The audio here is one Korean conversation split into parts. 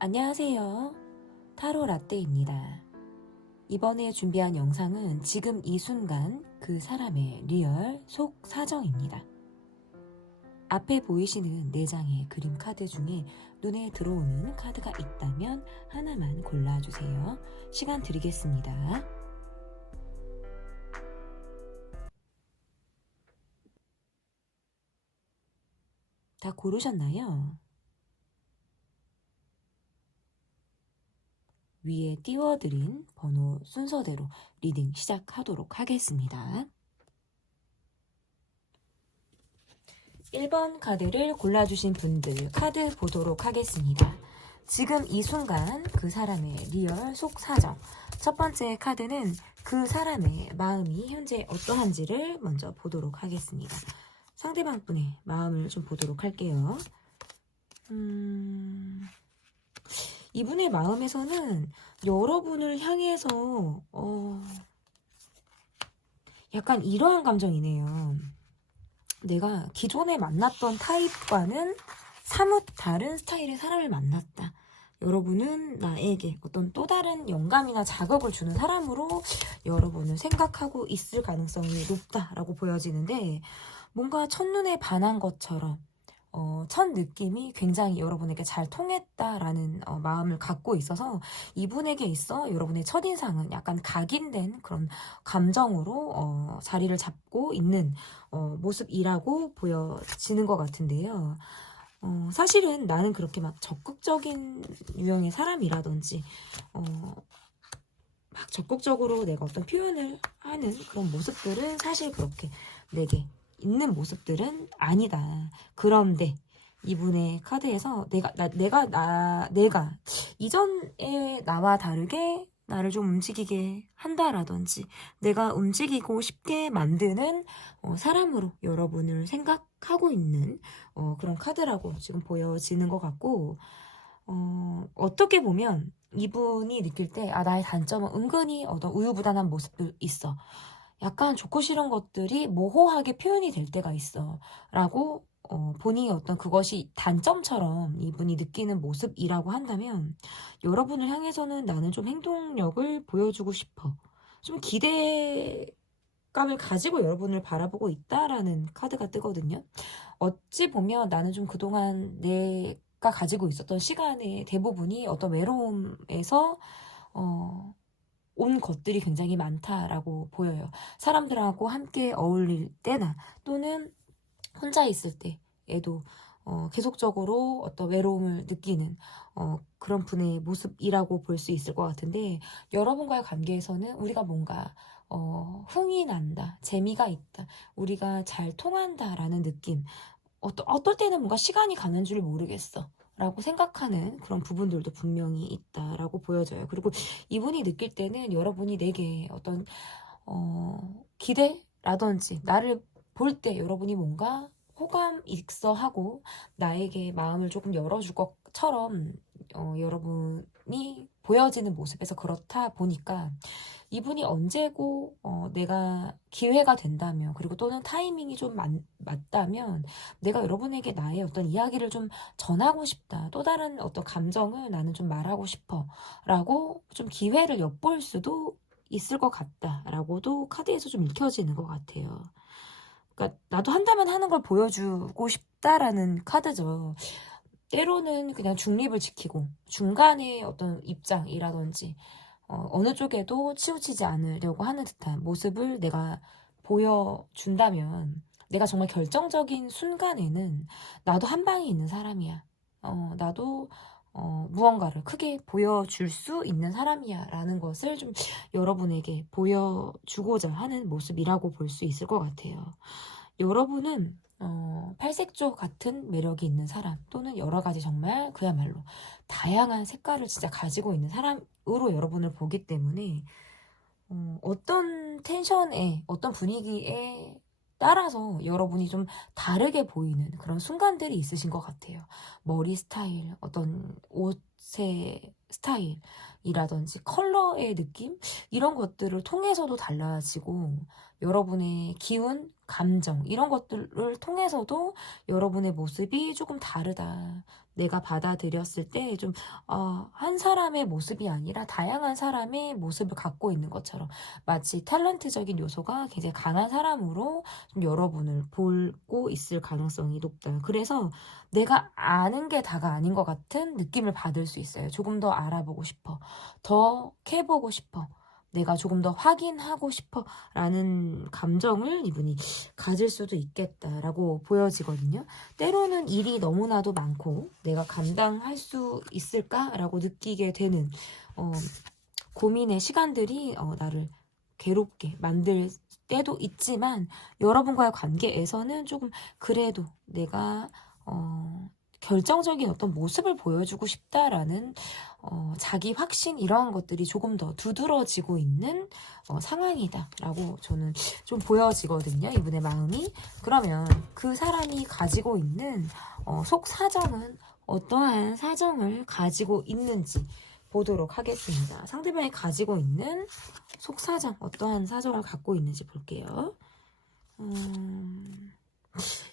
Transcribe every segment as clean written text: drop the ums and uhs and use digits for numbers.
안녕하세요. 타로 라떼입니다. 이번에 준비한 영상은 지금 이 순간 그 사람의 리얼 속 사정입니다. 앞에 보이시는 4장의 그림 카드 중에 눈에 들어오는 카드가 있다면 하나만 골라주세요. 시간 드리겠습니다. 다 고르셨나요? 위에 띄워드린 번호 순서대로 리딩 시작하도록 하겠습니다. 1번 카드를 골라주신 분들 카드 보도록 하겠습니다. 지금 이 순간 그 사람의 리얼 속 사정. 첫 번째 카드는 그 사람의 마음이 현재 어떠한지를 먼저 보도록 하겠습니다. 상대방 분의 마음을 좀 보도록 할게요. 이분의 마음에서는 여러분을 향해서 약간 이러한 감정이네요. 내가 기존에 만났던 타입과는 사뭇 다른 스타일의 사람을 만났다. 여러분은 나에게 어떤 또 다른 영감이나 자극을 주는 사람으로 여러분을 생각하고 있을 가능성이 높다라고 보여지는데, 뭔가 첫눈에 반한 것처럼 첫 느낌이 굉장히 여러분에게 잘 통했다라는 마음을 갖고 있어서 이분에게 있어 여러분의 첫인상은 약간 각인된 그런 감정으로 자리를 잡고 있는 모습이라고 보여지는 것 같은데요. 사실은 나는 그렇게 막 적극적인 유형의 사람이라든지 막 적극적으로 내가 어떤 표현을 하는 그런 모습들은 사실 그렇게 내게 있는 모습들은 아니다. 그런데 이분의 카드에서 내가 이전의 나와 다르게 나를 좀 움직이게 한다라든지 내가 움직이고 싶게 만드는 사람으로 여러분을 생각하고 있는 그런 카드라고 지금 보여지는 것 같고, 어떻게 보면 이분이 느낄 때 나의 단점은 은근히 어떤 우유부단한 모습도 있어. 약간 좋고 싫은 것들이 모호하게 표현이 될 때가 있어. 라고 본인이 어떤 그것이 단점처럼 이분이 느끼는 모습이라고 한다면, 여러분을 향해서는 나는 좀 행동력을 보여주고 싶어. 좀 기대감을 가지고 여러분을 바라보고 있다라는 카드가 뜨거든요. 어찌 보면 나는 좀 그동안 내가 가지고 있었던 시간의 대부분이 어떤 외로움에서 온 것들이 굉장히 많다라고 보여요. 사람들하고 함께 어울릴 때나 또는 혼자 있을 때에도 계속적으로 어떤 외로움을 느끼는 그런 분의 모습이라고 볼 수 있을 것 같은데, 여러분과의 관계에서는 우리가 뭔가 흥이 난다, 재미가 있다, 우리가 잘 통한다라는 느낌, 어떨 때는 뭔가 시간이 가는 줄 모르겠어 라고 생각하는 그런 부분들도 분명히 있다라고 보여져요. 그리고 이분이 느낄 때는 여러분이 내게 어떤 기대라든지 나를 볼 때 여러분이 뭔가 호감 있어 하고 나에게 마음을 조금 열어줄 것처럼 여러분이 보여지는 모습에서 그렇다 보니까, 이분이 언제고 내가 기회가 된다면, 그리고 또는 타이밍이 좀 맞다면 내가 여러분에게 나의 어떤 이야기를 좀 전하고 싶다, 또 다른 어떤 감정을 나는 좀 말하고 싶어 라고 좀 기회를 엿볼 수도 있을 것 같다라고도 카드에서 좀 읽혀지는 것 같아요. 그러니까 나도 한다면 하는 걸 보여주고 싶다라는 카드죠. 때로는 그냥 중립을 지키고 중간의 어떤 입장이라든지 어느 쪽에도 치우치지 않으려고 하는 듯한 모습을 내가 보여준다면, 내가 정말 결정적인 순간에는 나도 한 방에 있는 사람이야. 나도 무언가를 크게 보여줄 수 있는 사람이야 라는 것을 좀 여러분에게 보여주고자 하는 모습이라고 볼 수 있을 것 같아요. 여러분은 팔색조 같은 매력이 있는 사람, 또는 여러 가지 정말 그야말로 다양한 색깔을 진짜 가지고 있는 사람으로 여러분을 보기 때문에 어떤 텐션에 어떤 분위기에 따라서 여러분이 좀 다르게 보이는 그런 순간들이 있으신 것 같아요. 머리 스타일, 어떤 옷 옷의 스타일이라든지 컬러의 느낌 이런 것들을 통해서도 달라지고 여러분의 기운, 감정 이런 것들을 통해서도 여러분의 모습이 조금 다르다. 내가 받아들였을 때 좀 한 사람의 모습이 아니라 다양한 사람의 모습을 갖고 있는 것처럼 마치 탤런트적인 요소가 굉장히 강한 사람으로 좀 여러분을 보고 있을 가능성이 높다. 그래서 내가 아는 게 다가 아닌 것 같은 느낌을 받을 수 있어요. 조금 더 알아보고 싶어. 더 캐보고 싶어. 내가 조금 더 확인하고 싶어 라는 감정을 이분이 가질 수도 있겠다라고 보여지거든요. 때로는 일이 너무나도 많고 내가 감당할 수 있을까라고 느끼게 되는 고민의 시간들이 나를 괴롭게 만들 때도 있지만 여러분과의 관계에서는 조금 그래도 내가 결정적인 어떤 모습을 보여주고 싶다라는 자기 확신 이러한 것들이 조금 더 두드러지고 있는 상황이다라고 저는 좀 보여지거든요. 이분의 마음이. 그러면 그 사람이 가지고 있는 속 사정은 어떠한 사정을 가지고 있는지 보도록 하겠습니다. 상대방이 가지고 있는 속 사정, 어떠한 사정을 갖고 있는지 볼게요.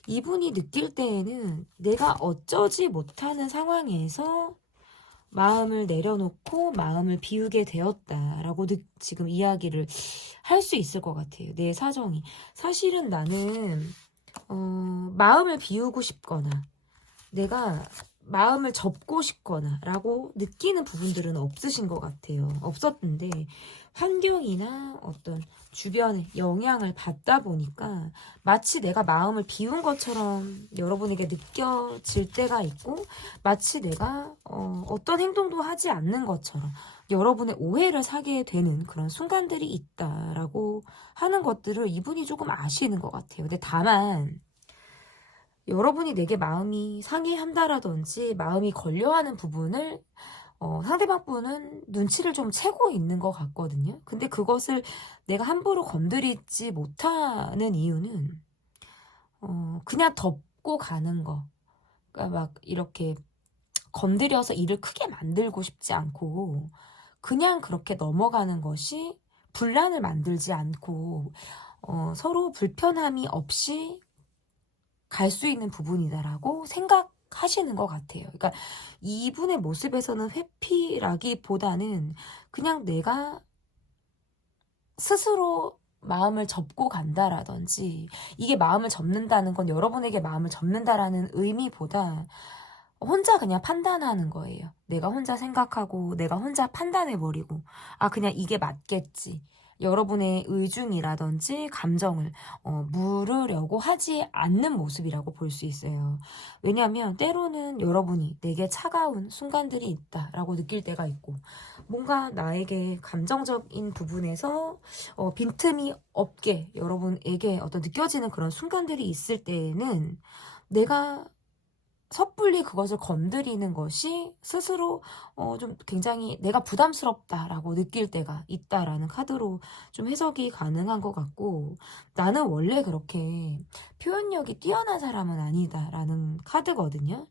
이분이 느낄 때에는 내가 어쩌지 못하는 상황에서 마음을 내려놓고 마음을 비우게 되었다라고 지금 이야기를 할 수 있을 것 같아요. 내 사정이. 사실은 나는 마음을 비우고 싶거나 내가 마음을 접고 싶거나 라고 느끼는 부분들은 없으신 것 같아요. 없었는데 환경이나 어떤 주변의 영향을 받다 보니까 마치 내가 마음을 비운 것처럼 여러분에게 느껴질 때가 있고 마치 내가 어떤 행동도 하지 않는 것처럼 여러분의 오해를 사게 되는 그런 순간들이 있다라고 하는 것들을 이분이 조금 아시는 것 같아요. 근데 다만 여러분이 내게 마음이 상해한다라든지 마음이 걸려하는 부분을 상대방 분은 눈치를 좀 채고 있는 것 같거든요. 근데 그것을 내가 함부로 건드리지 못하는 이유는 그냥 덮고 가는 거. 그러니까 막 이렇게 건드려서 일을 크게 만들고 싶지 않고 그냥 그렇게 넘어가는 것이 분란을 만들지 않고 서로 불편함이 없이 갈 수 있는 부분이다라고 생각하시는 것 같아요. 그러니까 이분의 모습에서는 회피라기보다는 그냥 내가 스스로 마음을 접고 간다라든지 이게 마음을 접는다는 건 여러분에게 마음을 접는다라는 의미보다 혼자 그냥 판단하는 거예요. 내가 혼자 생각하고 내가 혼자 판단해버리고 그냥 이게 맞겠지. 여러분의 의중이라든지 감정을 물으려고 하지 않는 모습이라고 볼 수 있어요. 왜냐하면 때로는 여러분이 내게 차가운 순간들이 있다라고 느낄 때가 있고 뭔가 나에게 감정적인 부분에서 빈틈이 없게 여러분에게 어떤 느껴지는 그런 순간들이 있을 때에는 내가 섣불리 그것을 건드리는 것이 스스로 좀 굉장히 내가 부담스럽다라고 느낄 때가 있다라는 카드로 좀 해석이 가능한 것 같고 나는 원래 그렇게 표현력이 뛰어난 사람은 아니다라는 카드거든요.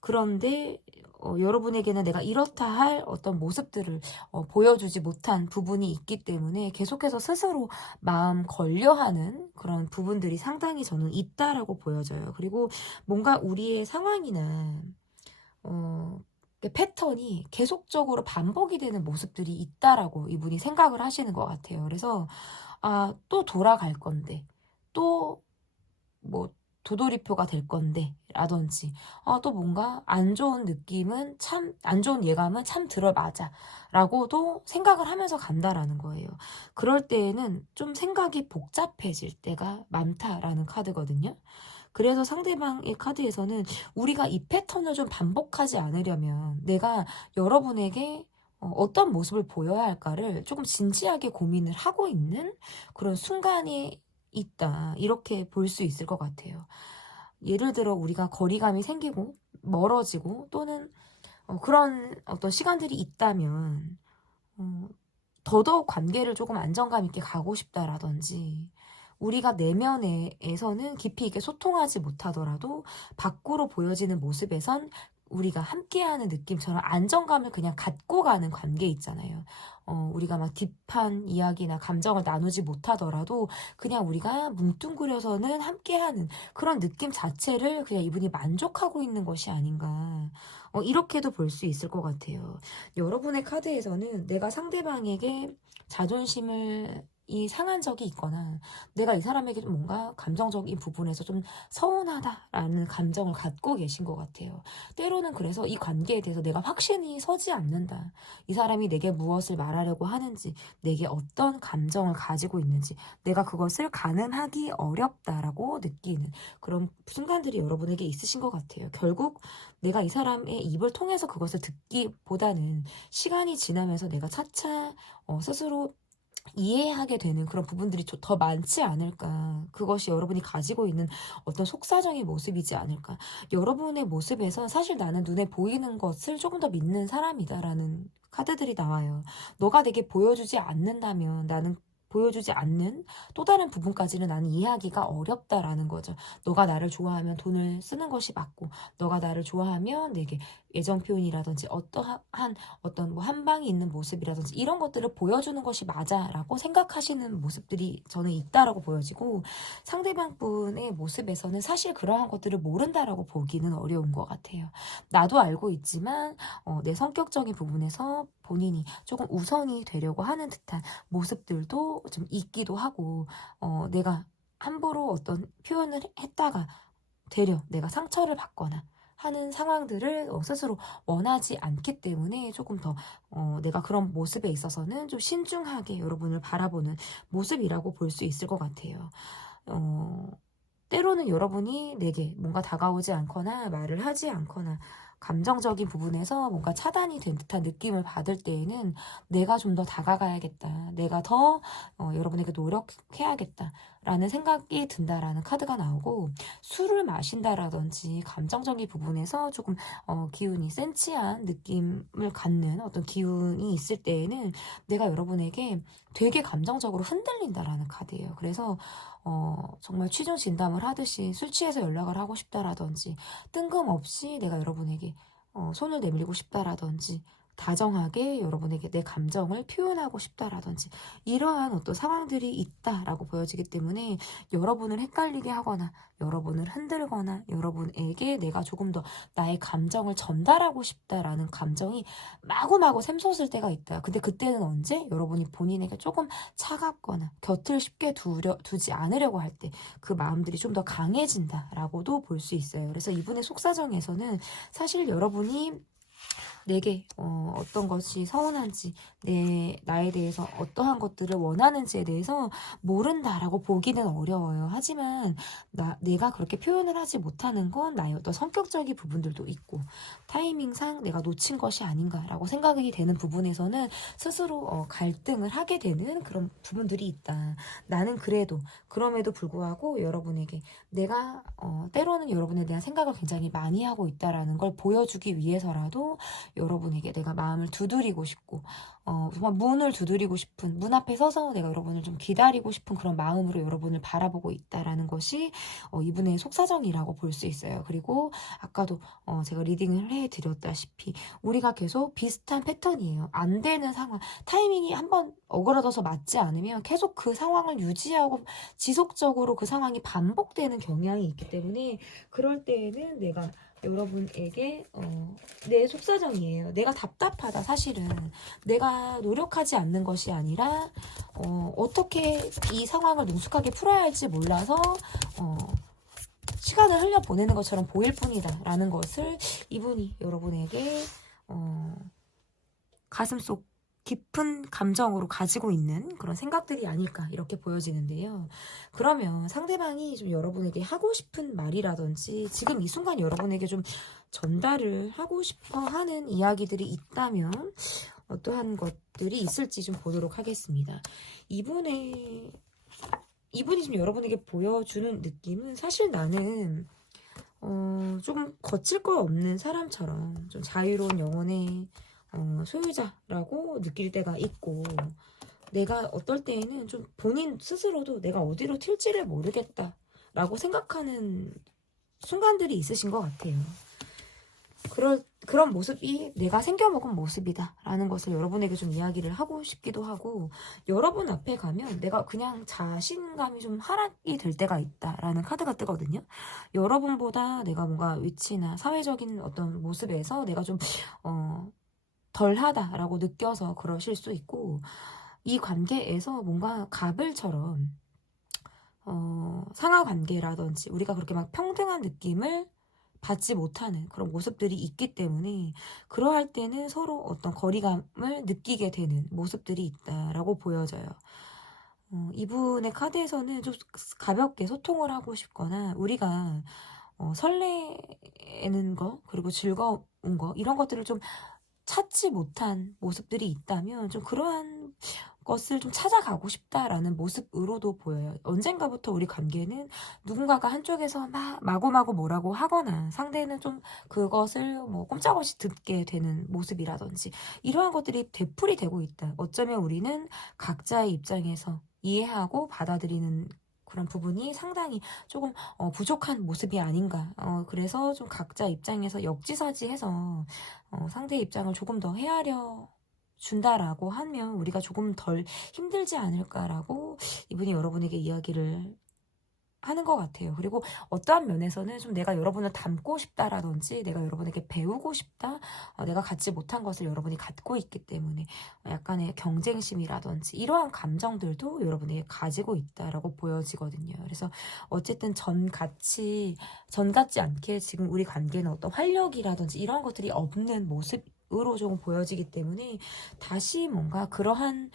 그런데 여러분에게는 내가 이렇다 할 어떤 모습들을 보여주지 못한 부분이 있기 때문에 계속해서 스스로 마음 걸려하는 그런 부분들이 상당히 저는 있다라고 보여져요. 그리고 뭔가 우리의 상황이나 패턴이 계속적으로 반복이 되는 모습들이 있다라고 이분이 생각을 하시는 것 같아요. 그래서 또 돌아갈 건데 또 뭐 도돌이표가 될 건데 라든지 또 뭔가 안 좋은 느낌은 참 안 좋은 예감은 참 들어맞아 라고도 생각을 하면서 간다라는 거예요. 그럴 때에는 좀 생각이 복잡해질 때가 많다라는 카드거든요. 그래서 상대방의 카드에서는 우리가 이 패턴을 좀 반복하지 않으려면 내가 여러분에게 어떤 모습을 보여야 할까를 조금 진지하게 고민을 하고 있는 그런 순간이 있다. 이렇게 볼 수 있을 것 같아요. 예를 들어 우리가 거리감이 생기고 멀어지고 또는 그런 어떤 시간들이 있다면 더더욱 관계를 조금 안정감 있게 가고 싶다라든지 우리가 내면에서는 깊이 있게 소통하지 못하더라도 밖으로 보여지는 모습에선 우리가 함께하는 느낌처럼 안정감을 그냥 갖고 가는 관계 있잖아요. 우리가 막 딥한 이야기나 감정을 나누지 못하더라도 그냥 우리가 뭉뚱그려서는 함께하는 그런 느낌 자체를 그냥 이분이 만족하고 있는 것이 아닌가. 이렇게도 볼 수 있을 것 같아요. 여러분의 카드에서는 내가 상대방에게 자존심을 상한 적이 있거나 내가 이 사람에게 좀 뭔가 감정적인 부분에서 좀 서운하다라는 감정을 갖고 계신 것 같아요. 때로는 그래서 이 관계에 대해서 내가 확신이 서지 않는다. 이 사람이 내게 무엇을 말하려고 하는지, 내게 어떤 감정을 가지고 있는지, 내가 그것을 가늠하기 어렵다라고 느끼는 그런 순간들이 여러분에게 있으신 것 같아요. 결국 내가 이 사람의 입을 통해서 그것을 듣기보다는 시간이 지나면서 내가 차차 스스로 이해하게 되는 그런 부분들이 더 많지 않을까. 그것이 여러분이 가지고 있는 어떤 속사정의 모습이지 않을까. 여러분의 모습에서 사실 나는 눈에 보이는 것을 조금 더 믿는 사람이다라는 카드들이 나와요. 너가 내게 보여주지 않는다면 나는 보여주지 않는 또 다른 부분까지는 나는 이해하기가 어렵다라는 거죠. 너가 나를 좋아하면 돈을 쓰는 것이 맞고, 너가 나를 좋아하면 내게 애정 표현이라든지 어떠한 어떤 뭐 한방이 있는 모습이라든지 이런 것들을 보여주는 것이 맞아라고 생각하시는 모습들이 저는 있다라고 보여지고, 상대방 분의 모습에서는 사실 그러한 것들을 모른다라고 보기는 어려운 것 같아요. 나도 알고 있지만 내 성격적인 부분에서 본인이 조금 우선이 되려고 하는 듯한 모습들도 좀 있기도 하고, 내가 함부로 어떤 표현을 했다가 되려 내가 상처를 받거나 하는 상황들을 스스로 원하지 않기 때문에 조금 더 내가 그런 모습에 있어서는 좀 신중하게 여러분을 바라보는 모습이라고 볼 수 있을 것 같아요. 때로는 여러분이 내게 뭔가 다가오지 않거나 말을 하지 않거나 감정적인 부분에서 뭔가 차단이 된 듯한 느낌을 받을 때에는 내가 좀 더 다가가야겠다. 내가 더 여러분에게 노력해야겠다. 라는 생각이 든다라는 카드가 나오고, 술을 마신다라든지 감정적인 부분에서 조금 기운이 센치한 느낌을 갖는 어떤 기운이 있을 때에는 내가 여러분에게 되게 감정적으로 흔들린다라는 카드예요. 그래서 정말 취중 진담을 하듯이 술 취해서 연락을 하고 싶다라든지, 뜬금없이 내가 여러분에게 손을 내밀고 싶다라든지, 다정하게 여러분에게 내 감정을 표현하고 싶다라든지 이러한 어떤 상황들이 있다라고 보여지기 때문에 여러분을 헷갈리게 하거나 여러분을 흔들거나 여러분에게 내가 조금 더 나의 감정을 전달하고 싶다라는 감정이 마구마구 샘솟을 때가 있다. 근데 그때는 언제? 여러분이 본인에게 조금 차갑거나 곁을 쉽게 두지 않으려고 할 때 그 마음들이 좀 더 강해진다라고도 볼 수 있어요. 그래서 이분의 속사정에서는 사실 여러분이 내게 어떤 것이 서운한지, 나에 대해서 어떠한 것들을 원하는지에 대해서 모른다라고 보기는 어려워요. 하지만 내가 그렇게 표현을 하지 못하는 건 나의 어떤 성격적인 부분들도 있고, 타이밍상 내가 놓친 것이 아닌가라고 생각이 되는 부분에서는 스스로 갈등을 하게 되는 그런 부분들이 있다. 나는 그럼에도 불구하고 여러분에게 내가 때로는 여러분에 대한 생각을 굉장히 많이 하고 있다라는 걸 보여주기 위해서라도 여러분에게 내가 마음을 두드리고 싶고 정말 문을 두드리고 싶은, 문 앞에 서서 내가 여러분을 좀 기다리고 싶은 그런 마음으로 여러분을 바라보고 있다라는 것이 이분의 속사정이라고 볼 수 있어요. 그리고 아까도 제가 리딩을 해드렸다시피 우리가 계속 비슷한 패턴이에요. 안 되는 상황, 타이밍이 한번 어그러져서 맞지 않으면 계속 그 상황을 유지하고 지속적으로 그 상황이 반복되는 경향이 있기 때문에 그럴 때에는 내가 여러분에게 내 속사정이에요. 내가 답답하다. 사실은 내가 노력하지 않는 것이 아니라 어떻게 이 상황을 능숙하게 풀어야 할지 몰라서 시간을 흘려보내는 것처럼 보일 뿐이다 라는 것을 이분이 여러분에게 가슴속 깊은 감정으로 가지고 있는 그런 생각들이 아닐까 이렇게 보여지는데요. 그러면 상대방이 좀 여러분에게 하고 싶은 말이라든지 지금 이 순간 여러분에게 좀 전달을 하고 싶어 하는 이야기들이 있다면 어떠한 것들이 있을지 좀 보도록 하겠습니다. 이분이 지금 여러분에게 보여주는 느낌은 사실 나는 조금 거칠 거 없는 사람처럼 좀 자유로운 영혼의 소유자라고 느낄 때가 있고, 내가 어떨 때에는 좀 본인 스스로도 내가 어디로 튈지를 모르겠다라고 생각하는 순간들이 있으신 것 같아요. 그런 모습이 내가 생겨먹은 모습이다 라는 것을 여러분에게 좀 이야기를 하고 싶기도 하고, 여러분 앞에 가면 내가 그냥 자신감이 좀 하락이 될 때가 있다 라는 카드가 뜨거든요. 여러분보다 내가 뭔가 위치나 사회적인 어떤 모습에서 내가 좀 덜하다 라고 느껴서 그러실 수 있고, 이 관계에서 뭔가 가불처럼 상하 관계라든지 우리가 그렇게 막 평등한 느낌을 받지 못하는 그런 모습들이 있기 때문에, 그러할 때는 서로 어떤 거리감을 느끼게 되는 모습들이 있다라고 보여져요. 이분의 카드에서는 좀 가볍게 소통을 하고 싶거나, 우리가 설레는 거, 그리고 즐거운 거, 이런 것들을 좀 찾지 못한 모습들이 있다면 좀 그러한 것을 좀 찾아가고 싶다라는 모습으로도 보여요. 언젠가부터 우리 관계는 누군가가 한쪽에서 마구마구 뭐라고 하거나 상대는 좀 그것을 뭐 꼼짝없이 듣게 되는 모습이라든지, 이러한 것들이 되풀이 되고 있다. 어쩌면 우리는 각자의 입장에서 이해하고 받아들이는 그런 부분이 상당히 조금 부족한 모습이 아닌가. 그래서 좀 각자 입장에서 역지사지해서 상대의 입장을 조금 더 헤아려 준다라고 하면 우리가 조금 덜 힘들지 않을까라고 이분이 여러분에게 이야기를 하는 것 같아요. 그리고 어떠한 면에서는 좀 내가 여러분을 닮고 싶다라든지, 내가 여러분에게 배우고 싶다, 내가 갖지 못한 것을 여러분이 갖고 있기 때문에 약간의 경쟁심이라든지 이러한 감정들도 여러분에게 가지고 있다라고 보여지거든요. 그래서 어쨌든 전 같지 않게 지금 우리 관계는 어떤 활력이라든지 이런 것들이 없는 모습으로 조금 보여지기 때문에, 다시 뭔가 그러한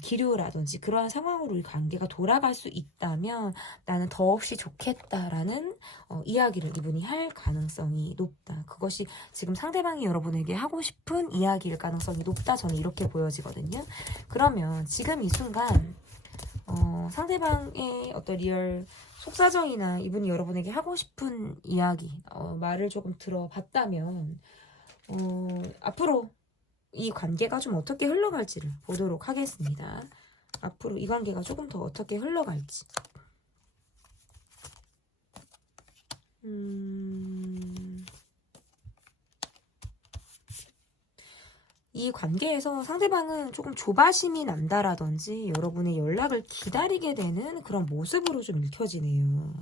기류라든지 그러한 상황으로 우리 관계가 돌아갈 수 있다면 나는 더없이 좋겠다라는 이야기를 이분이 할 가능성이 높다. 그것이 지금 상대방이 여러분에게 하고 싶은 이야기일 가능성이 높다. 저는 이렇게 보여지거든요. 그러면 지금 이 순간 상대방의 어떤 리얼 속사정이나 이분이 여러분에게 하고 싶은 이야기, 말을 조금 들어봤다면 앞으로 이 관계가 좀 어떻게 흘러갈지를 보도록 하겠습니다. 앞으로 이 관계가 조금 더 어떻게 흘러갈지. 이 관계에서 상대방은 조금 조바심이 난다라든지 여러분의 연락을 기다리게 되는 그런 모습으로 좀 읽혀지네요.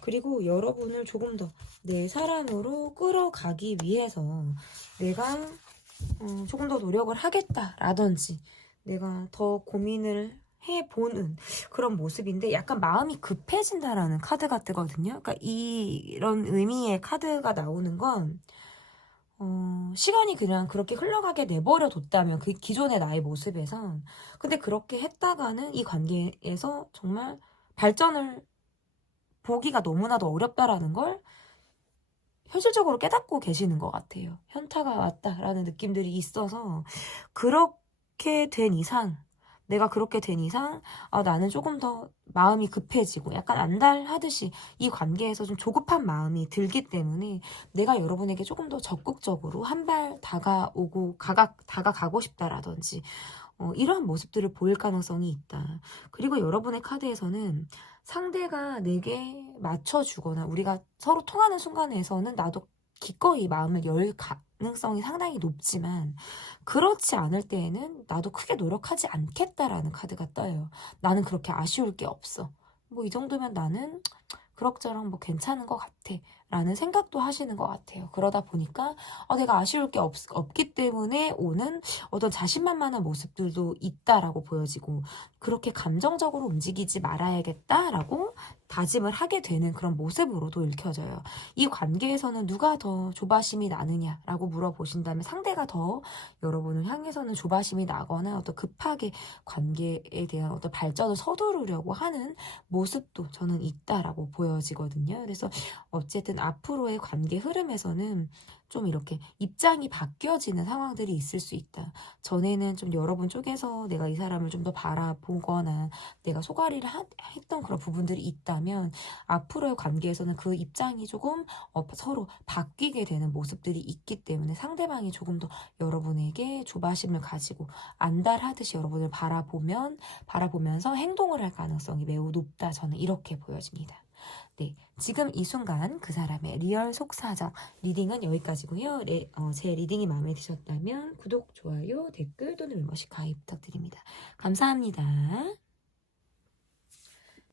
그리고 여러분을 조금 더 내 사람으로 끌어가기 위해서 내가 조금 더 노력을 하겠다라든지 내가 더 고민을 해보는 그런 모습인데, 약간 마음이 급해진다라는 카드가 뜨거든요. 그러니까 이런 의미의 카드가 나오는 건 시간이 그냥 그렇게 흘러가게 내버려 뒀다면 그 기존의 나의 모습에선, 근데 그렇게 했다가는 이 관계에서 정말 발전을 보기가 너무나도 어렵다라는 걸 현실적으로 깨닫고 계시는 것 같아요. 현타가 왔다라는 느낌들이 있어서, 그렇게 된 이상, 내가 그렇게 된 이상 나는 조금 더 마음이 급해지고 약간 안달하듯이 이 관계에서 좀 조급한 마음이 들기 때문에 내가 여러분에게 조금 더 적극적으로 한 발 다가가고 싶다라든지 이러한 모습들을 보일 가능성이 있다. 그리고 여러분의 카드에서는 상대가 내게 맞춰주거나 우리가 서로 통하는 순간에서는 나도 기꺼이 마음을 열 가능성이 상당히 높지만, 그렇지 않을 때에는 나도 크게 노력하지 않겠다라는 카드가 떠요. 나는 그렇게 아쉬울 게 없어. 뭐 이 정도면 나는 그럭저럭 뭐 괜찮은 것 같아 라는 생각도 하시는 것 같아요. 그러다 보니까 내가 아쉬울 게 없기 때문에 오는 어떤 자신만만한 모습들도 있다라고 보여지고, 그렇게 감정적으로 움직이지 말아야겠다라고 다짐을 하게 되는 그런 모습으로도 읽혀져요. 이 관계에서는 누가 더 조바심이 나느냐라고 물어보신다면 상대가 더 여러분을 향해서는 조바심이 나거나 어떤 급하게 관계에 대한 어떤 발전을 서두르려고 하는 모습도 저는 있다라고 보여지거든요. 그래서 어쨌든 앞으로의 관계 흐름에서는 좀 이렇게 입장이 바뀌어지는 상황들이 있을 수 있다. 전에는 좀 여러분 쪽에서 내가 이 사람을 좀 더 바라보거나 내가 소가리를 했던 그런 부분들이 있다면 앞으로의 관계에서는 그 입장이 조금 서로 바뀌게 되는 모습들이 있기 때문에 상대방이 조금 더 여러분에게 조바심을 가지고 안달하듯이 여러분을 바라보면서 행동을 할 가능성이 매우 높다. 저는 이렇게 보여집니다. 네, 지금 이 순간 그 사람의 리얼 속사정 리딩은 여기까지고요. 제 리딩이 마음에 드셨다면 구독, 좋아요, 댓글 또는 멤버십 가입 부탁드립니다. 감사합니다.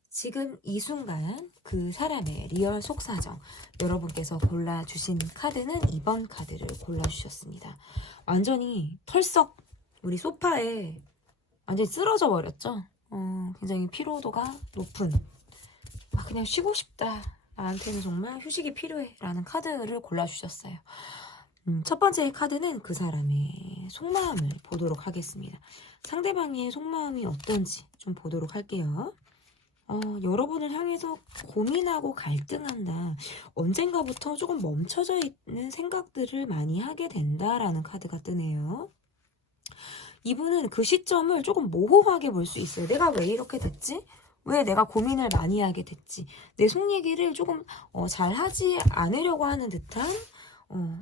지금 이 순간 그 사람의 리얼 속사정 여러분께서 골라주신 카드는 2번 카드를 골라주셨습니다. 완전히 털썩 우리 소파에 완전히 쓰러져 버렸죠. 굉장히 피로도가 높은 그냥 쉬고 싶다. 나한테는 정말 휴식이 필요해 라는 카드를 골라주셨어요. 첫 번째 카드는 그 사람의 속마음을 보도록 하겠습니다. 상대방의 속마음이 어떤지 좀 보도록 할게요. 여러분을 향해서 고민하고 갈등한다. 언젠가부터 조금 멈춰져 있는 생각들을 많이 하게 된다라는 카드가 뜨네요. 이분은 그 시점을 조금 모호하게 볼 수 있어요. 내가 왜 이렇게 됐지? 왜 내가 고민을 많이 하게 됐지? 내 속 얘기를 조금 잘 하지 않으려고 하는 듯한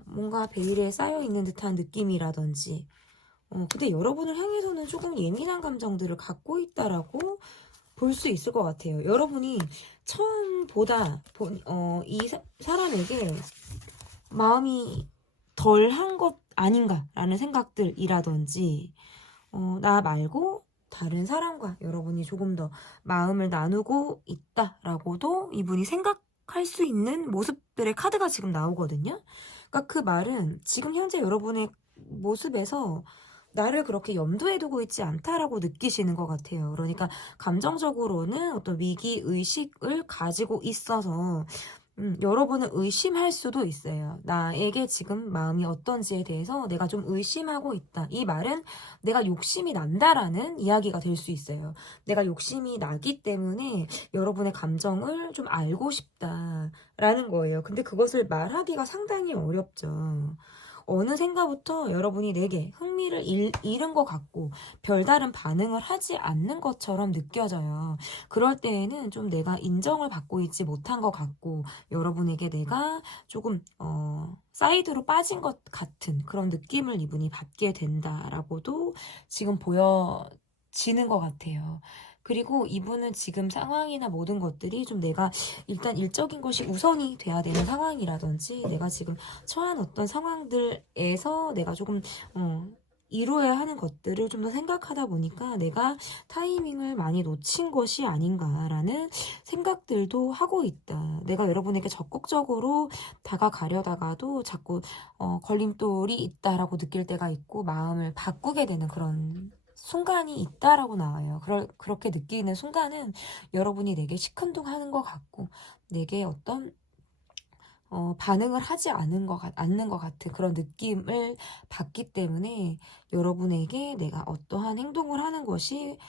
뭔가 베일에 쌓여있는 듯한 느낌이라든지 근데 여러분을 향해서는 조금 예민한 감정들을 갖고 있다라고 볼 수 있을 것 같아요. 여러분이 처음보다 이 사람에게 마음이 덜한 것 아닌가라는 생각들이라든지 나 말고 다른 사람과 여러분이 조금 더 마음을 나누고 있다라고도 이분이 생각할 수 있는 모습들의 카드가 지금 나오거든요. 그러니까 그 말은 지금 현재 여러분의 모습에서 나를 그렇게 염두에 두고 있지 않다라고 느끼시는 것 같아요. 그러니까 감정적으로는 어떤 위기의식을 가지고 있어서 여러분은 의심할 수도 있어요. 나에게 지금 마음이 어떤지에 대해서 내가 좀 의심하고 있다. 이 말은 내가 욕심이 난다라는 이야기가 될 수 있어요. 내가 욕심이 나기 때문에 여러분의 감정을 좀 알고 싶다라는 거예요. 근데 그것을 말하기가 상당히 어렵죠. 어느샌가부터 여러분이 내게 흥미를 잃은 것 같고 별다른 반응을 하지 않는 것처럼 느껴져요. 그럴 때에는 좀 내가 인정을 받고 있지 못한 것 같고 여러분에게 내가 조금 사이드로 빠진 것 같은 그런 느낌을 이분이 받게 된다라고도 지금 보여지는 것 같아요. 그리고 이분은 지금 상황이나 모든 것들이 좀 내가 일단 일적인 것이 우선이 돼야 되는 상황이라든지 내가 지금 처한 어떤 상황들에서 내가 조금 이루어야 하는 것들을 좀 더 생각하다 보니까 내가 타이밍을 많이 놓친 것이 아닌가라는 생각들도 하고 있다. 내가 여러분에게 적극적으로 다가가려다가도 자꾸 걸림돌이 있다라고 느낄 때가 있고 마음을 바꾸게 되는 그런 순간이 있다라고 나와요. 그렇게 느끼는 순간은 여러분이 내게 시큰둥하는 것 같고 내게 어떤 반응을 하지 않는 것 같은 그런 느낌을 받기 때문에 여러분에게 내가 어떠한 행동을 하는 것이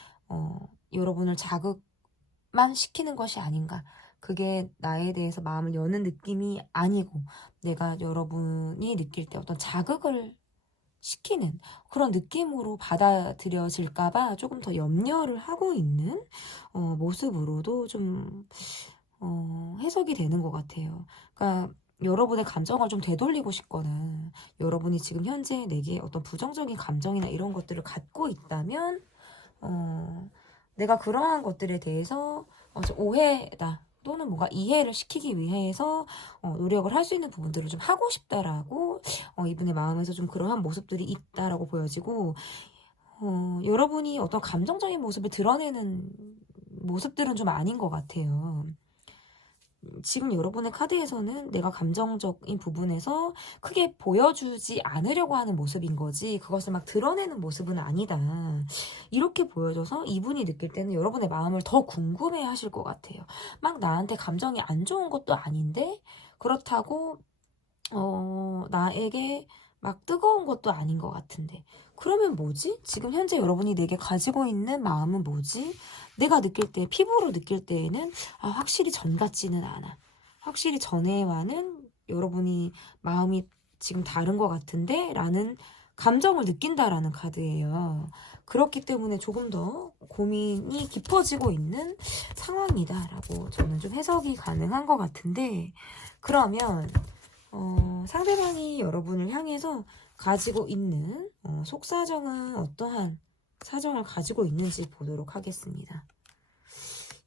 여러분을 자극만 시키는 것이 아닌가. 그게 나에 대해서 마음을 여는 느낌이 아니고 내가 여러분이 느낄 때 어떤 자극을 시키는 그런 느낌으로 받아들여질까봐 조금 더 염려를 하고 있는 모습으로도 좀 해석이 되는 것 같아요. 그러니까 여러분의 감정을 좀 되돌리고 싶거나 여러분이 지금 현재 내게 어떤 부정적인 감정이나 이런 것들을 갖고 있다면 내가 그러한 것들에 대해서 좀 오해다 또는 뭔가 이해를 시키기 위해서 노력을 할 수 있는 부분들을 좀 하고 싶다라고 이분의 마음에서 좀 그러한 모습들이 있다라고 보여지고 여러분이 어떤 감정적인 모습을 드러내는 모습들은 좀 아닌 것 같아요. 지금 여러분의 카드에서는 내가 감정적인 부분에서 크게 보여주지 않으려고 하는 모습인 거지 그것을 막 드러내는 모습은 아니다. 이렇게 보여져서 이분이 느낄 때는 여러분의 마음을 더 궁금해 하실 것 같아요. 막 나한테 감정이 안 좋은 것도 아닌데 그렇다고 나에게 막 뜨거운 것도 아닌 것 같은데 그러면 뭐지? 지금 현재 여러분이 내게 가지고 있는 마음은 뭐지? 내가 느낄 때 피부로 느낄 때에는 확실히 전 같지는 않아. 확실히 전에와는 여러분이 마음이 지금 다른 것 같은데 라는 감정을 느낀다라는 카드예요. 그렇기 때문에 조금 더 고민이 깊어지고 있는 상황이다라고 저는 좀 해석이 가능한 것 같은데, 그러면 상대방이 여러분을 향해서 가지고 있는 속사정은 어떠한 사정을 가지고 있는지 보도록 하겠습니다.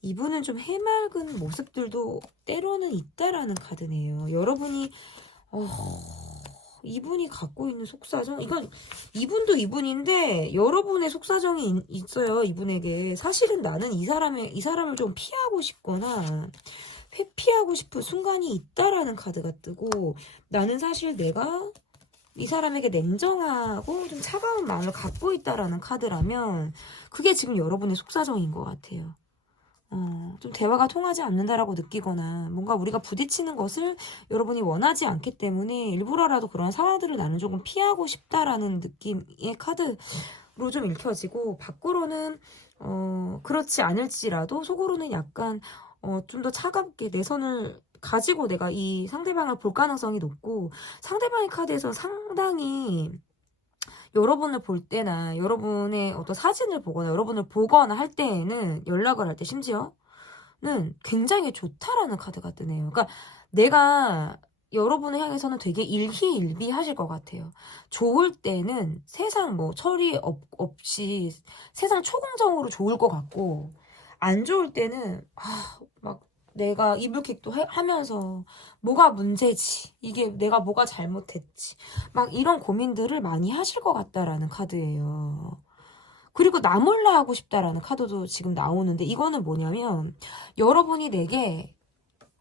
이분은 좀 해맑은 모습들도 때로는 있다라는 카드네요. 여러분이 이분이 갖고 있는 속사정, 이건 이분도 이분인데 여러분의 속사정이 있어요. 이분에게 사실은 나는 이 사람을 좀 피하고 싶거나 회피하고 싶은 순간이 있다라는 카드가 뜨고, 나는 사실 내가 이 사람에게 냉정하고 좀 차가운 마음을 갖고 있다라는 카드라면 그게 지금 여러분의 속사정인 것 같아요. 좀 대화가 통하지 않는다라고 느끼거나 뭔가 우리가 부딪히는 것을 여러분이 원하지 않기 때문에 일부러라도 그런 상황들을 나는 조금 피하고 싶다라는 느낌의 카드로 좀 읽혀지고, 밖으로는 그렇지 않을지라도 속으로는 약간 좀 더 차갑게 내 선을 가지고 내가 이 상대방을 볼 가능성이 높고, 상대방의 카드에서 상당히 여러분을 볼 때나 여러분의 어떤 사진을 보거나 여러분을 보거나 할 때에는, 연락을 할 때 심지어는 굉장히 좋다라는 카드가 뜨네요. 그러니까 내가 여러분을 향해서는 되게 일희일비하실 것 같아요. 좋을 때는 세상 뭐 처리 없이 세상 초긍정으로 좋을 것 같고, 안 좋을 때는 막 내가 이불킥도 하면서 뭐가 문제지, 이게 내가 뭐가 잘못했지, 막 이런 고민들을 많이 하실 것 같다라는 카드예요. 그리고 나 몰라 하고 싶다라는 카드도 지금 나오는데, 이거는 뭐냐면 여러분이 내게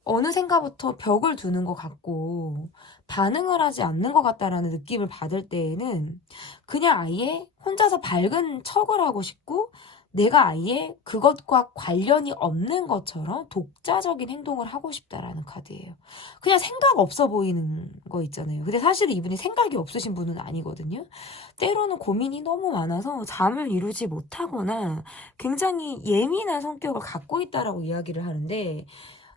어느샌가부터 벽을 두는 것 같고 반응을 하지 않는 것 같다라는 느낌을 받을 때에는 그냥 아예 혼자서 밝은 척을 하고 싶고, 내가 아예 그것과 관련이 없는 것처럼 독자적인 행동을 하고 싶다라는 카드예요. 그냥 생각 없어 보이는 거 있잖아요. 근데 사실 이분이 생각이 없으신 분은 아니거든요. 때로는 고민이 너무 많아서 잠을 이루지 못하거나 굉장히 예민한 성격을 갖고 있다라고 이야기를 하는데,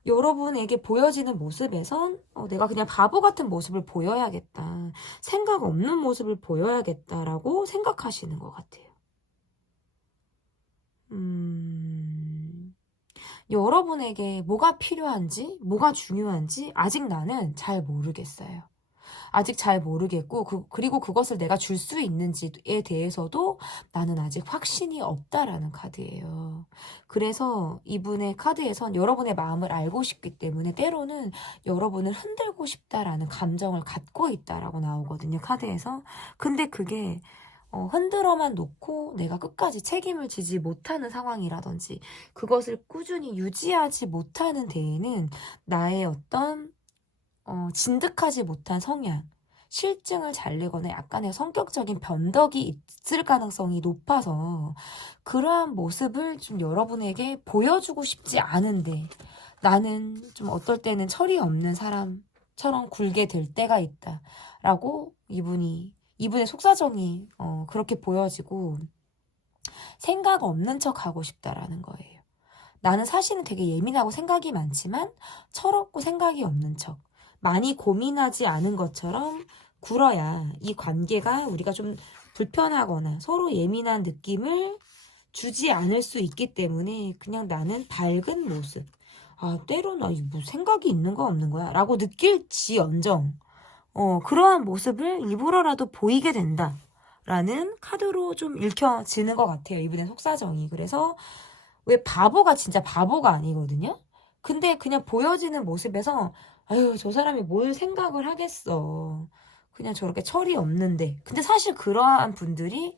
여러분에게 보여지는 모습에선 내가 그냥 바보 같은 모습을 보여야겠다, 생각 없는 모습을 보여야겠다라고 생각하시는 것 같아요. 여러분에게 뭐가 필요한지, 뭐가 중요한지 아직 나는 잘 모르겠어요. 아직 잘 모르겠고, 그리고 그것을 내가 줄 수 있는지에 대해서도 나는 아직 확신이 없다라는 카드예요. 그래서 이분의 카드에선 여러분의 마음을 알고 싶기 때문에 때로는 여러분을 흔들고 싶다라는 감정을 갖고 있다라고 나오거든요, 카드에서. 근데 그게 흔들어만 놓고 내가 끝까지 책임을 지지 못하는 상황이라든지 그것을 꾸준히 유지하지 못하는 데에는 나의 어떤 진득하지 못한 성향, 실증을 잘 내거나 약간의 성격적인 변덕이 있을 가능성이 높아서 그러한 모습을 좀 여러분에게 보여주고 싶지 않은데, 나는 좀 어떨 때는 철이 없는 사람처럼 굴게 될 때가 있다라고 이분의 속사정이 그렇게 보여지고, 생각 없는 척 하고 싶다라는 거예요. 나는 사실은 되게 예민하고 생각이 많지만 철없고 생각이 없는 척, 많이 고민하지 않은 것처럼 굴어야 이 관계가 우리가 좀 불편하거나 서로 예민한 느낌을 주지 않을 수 있기 때문에 그냥 나는 밝은 모습, 때로는 뭐 생각이 있는 거 없는 거야 라고 느낄지언정 그러한 모습을 일부러라도 보이게 된다 라는 카드로 좀 읽혀지는 것 같아요, 이분의 속사정이. 그래서 왜 바보가 진짜 바보가 아니거든요. 근데 그냥 보여지는 모습에서 아유, 저 사람이 뭘 생각을 하겠어, 그냥 저렇게 철이 없는데. 근데 사실 그러한 분들이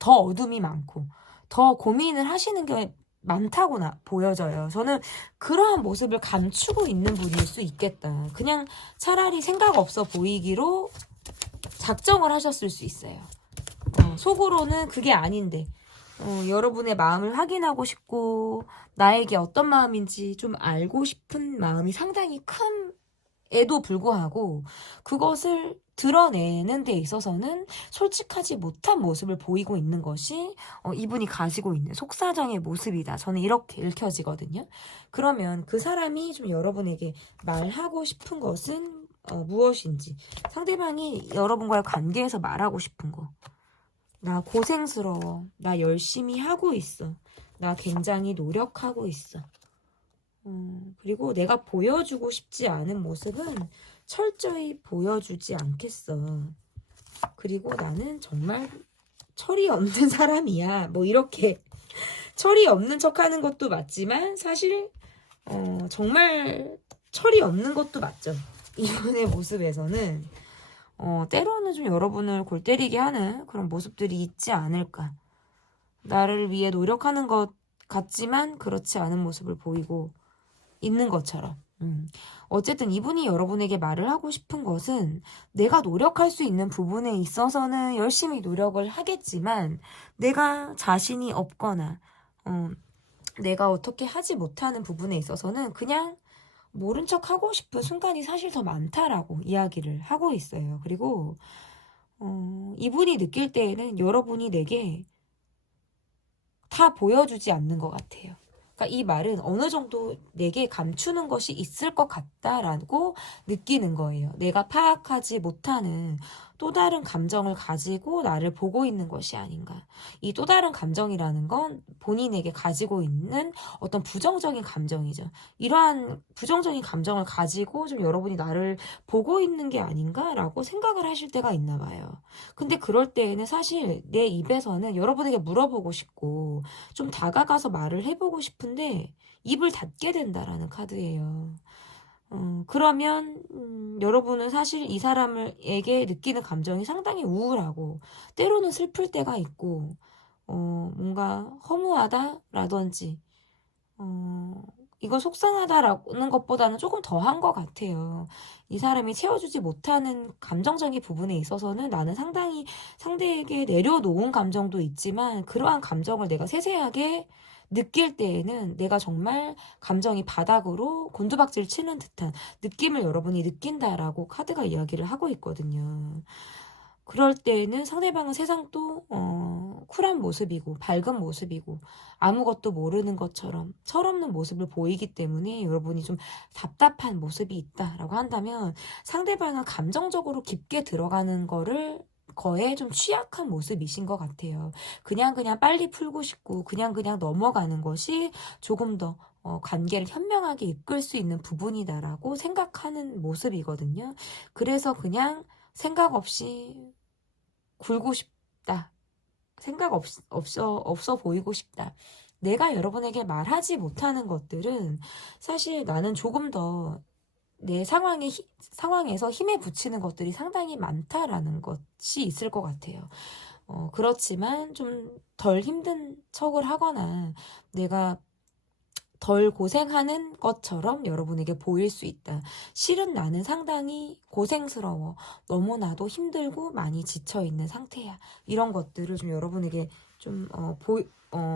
더 어둠이 많고 더 고민을 하시는 게 많다고 보여져요. 저는 그러한 모습을 감추고 있는 분일 수 있겠다. 그냥 차라리 생각 없어 보이기로 작정을 하셨을 수 있어요. 속으로는 그게 아닌데 여러분의 마음을 확인하고 싶고 나에게 어떤 마음인지 좀 알고 싶은 마음이 상당히 큰 에도 불구하고 그것을 드러내는 데 있어서는 솔직하지 못한 모습을 보이고 있는 것이 이분이 가지고 있는 속사정의 모습이다. 저는 이렇게 읽혀지거든요. 그러면 그 사람이 좀 여러분에게 말하고 싶은 것은 무엇인지, 상대방이 여러분과의 관계에서 말하고 싶은 거, 나 고생스러워, 나 열심히 하고 있어, 나 굉장히 노력하고 있어, 그리고 내가 보여주고 싶지 않은 모습은 철저히 보여주지 않겠어. 그리고 나는 정말 철이 없는 사람이야. 뭐 이렇게 철이 없는 척하는 것도 맞지만 사실 정말 철이 없는 것도 맞죠. 이분의 모습에서는 때로는 좀 여러분을 골 때리게 하는 그런 모습들이 있지 않을까. 나를 위해 노력하는 것 같지만 그렇지 않은 모습을 보이고 있는 것처럼. 어쨌든 이분이 여러분에게 말을 하고 싶은 것은 내가 노력할 수 있는 부분에 있어서는 열심히 노력을 하겠지만 내가 자신이 없거나 내가 어떻게 하지 못하는 부분에 있어서는 그냥 모른 척 하고 싶은 순간이 사실 더 많다라고 이야기를 하고 있어요. 그리고 이분이 느낄 때에는 여러분이 내게 다 보여주지 않는 것 같아요. 그러니까 이 말은 어느 정도 내게 감추는 것이 있을 것 같다라고 느끼는 거예요. 내가 파악하지 못하는 또 다른 감정을 가지고 나를 보고 있는 것이 아닌가. 이 또 다른 감정이라는 건 본인에게 가지고 있는 어떤 부정적인 감정이죠. 이러한 부정적인 감정을 가지고 좀 여러분이 나를 보고 있는 게 아닌가라고 생각을 하실 때가 있나 봐요. 근데 그럴 때에는 사실 내 입에서는 여러분에게 물어보고 싶고 좀 다가가서 말을 해보고 싶은데 입을 닫게 된다라는 카드예요. 그러면 여러분은 사실 이 사람에게 느끼는 감정이 상당히 우울하고 때로는 슬플 때가 있고 뭔가 허무하다라든지 이거 속상하다라는 것보다는 조금 더한 것 같아요. 이 사람이 채워주지 못하는 감정적인 부분에 있어서는 나는 상당히 상대에게 내려놓은 감정도 있지만 그러한 감정을 내가 세세하게 느낄 때에는 내가 정말 감정이 바닥으로 곤두박질 치는 듯한 느낌을 여러분이 느낀다라고 카드가 이야기를 하고 있거든요. 그럴 때에는 상대방은 세상도 쿨한 모습이고 밝은 모습이고 아무것도 모르는 것처럼 철없는 모습을 보이기 때문에 여러분이 좀 답답한 모습이 있다라고 한다면 상대방은 감정적으로 깊게 들어가는 거에 좀 취약한 모습이신 것 같아요. 그냥 빨리 풀고 싶고 그냥 넘어가는 것이 조금 더 관계를 현명하게 이끌 수 있는 부분이다라고 생각하는 모습이거든요. 그래서 그냥 생각 없이 굴고 싶다. 생각 없어 보이고 싶다. 내가 여러분에게 말하지 못하는 것들은 사실 나는 조금 더 내 상황에서 힘에 붙이는 것들이 상당히 많다라는 것이 있을 것 같아요. 그렇지만 좀 덜 힘든 척을 하거나 내가 덜 고생하는 것처럼 여러분에게 보일 수 있다. 실은 나는 상당히 고생스러워. 너무나도 힘들고 많이 지쳐있는 상태야. 이런 것들을 좀 여러분에게 좀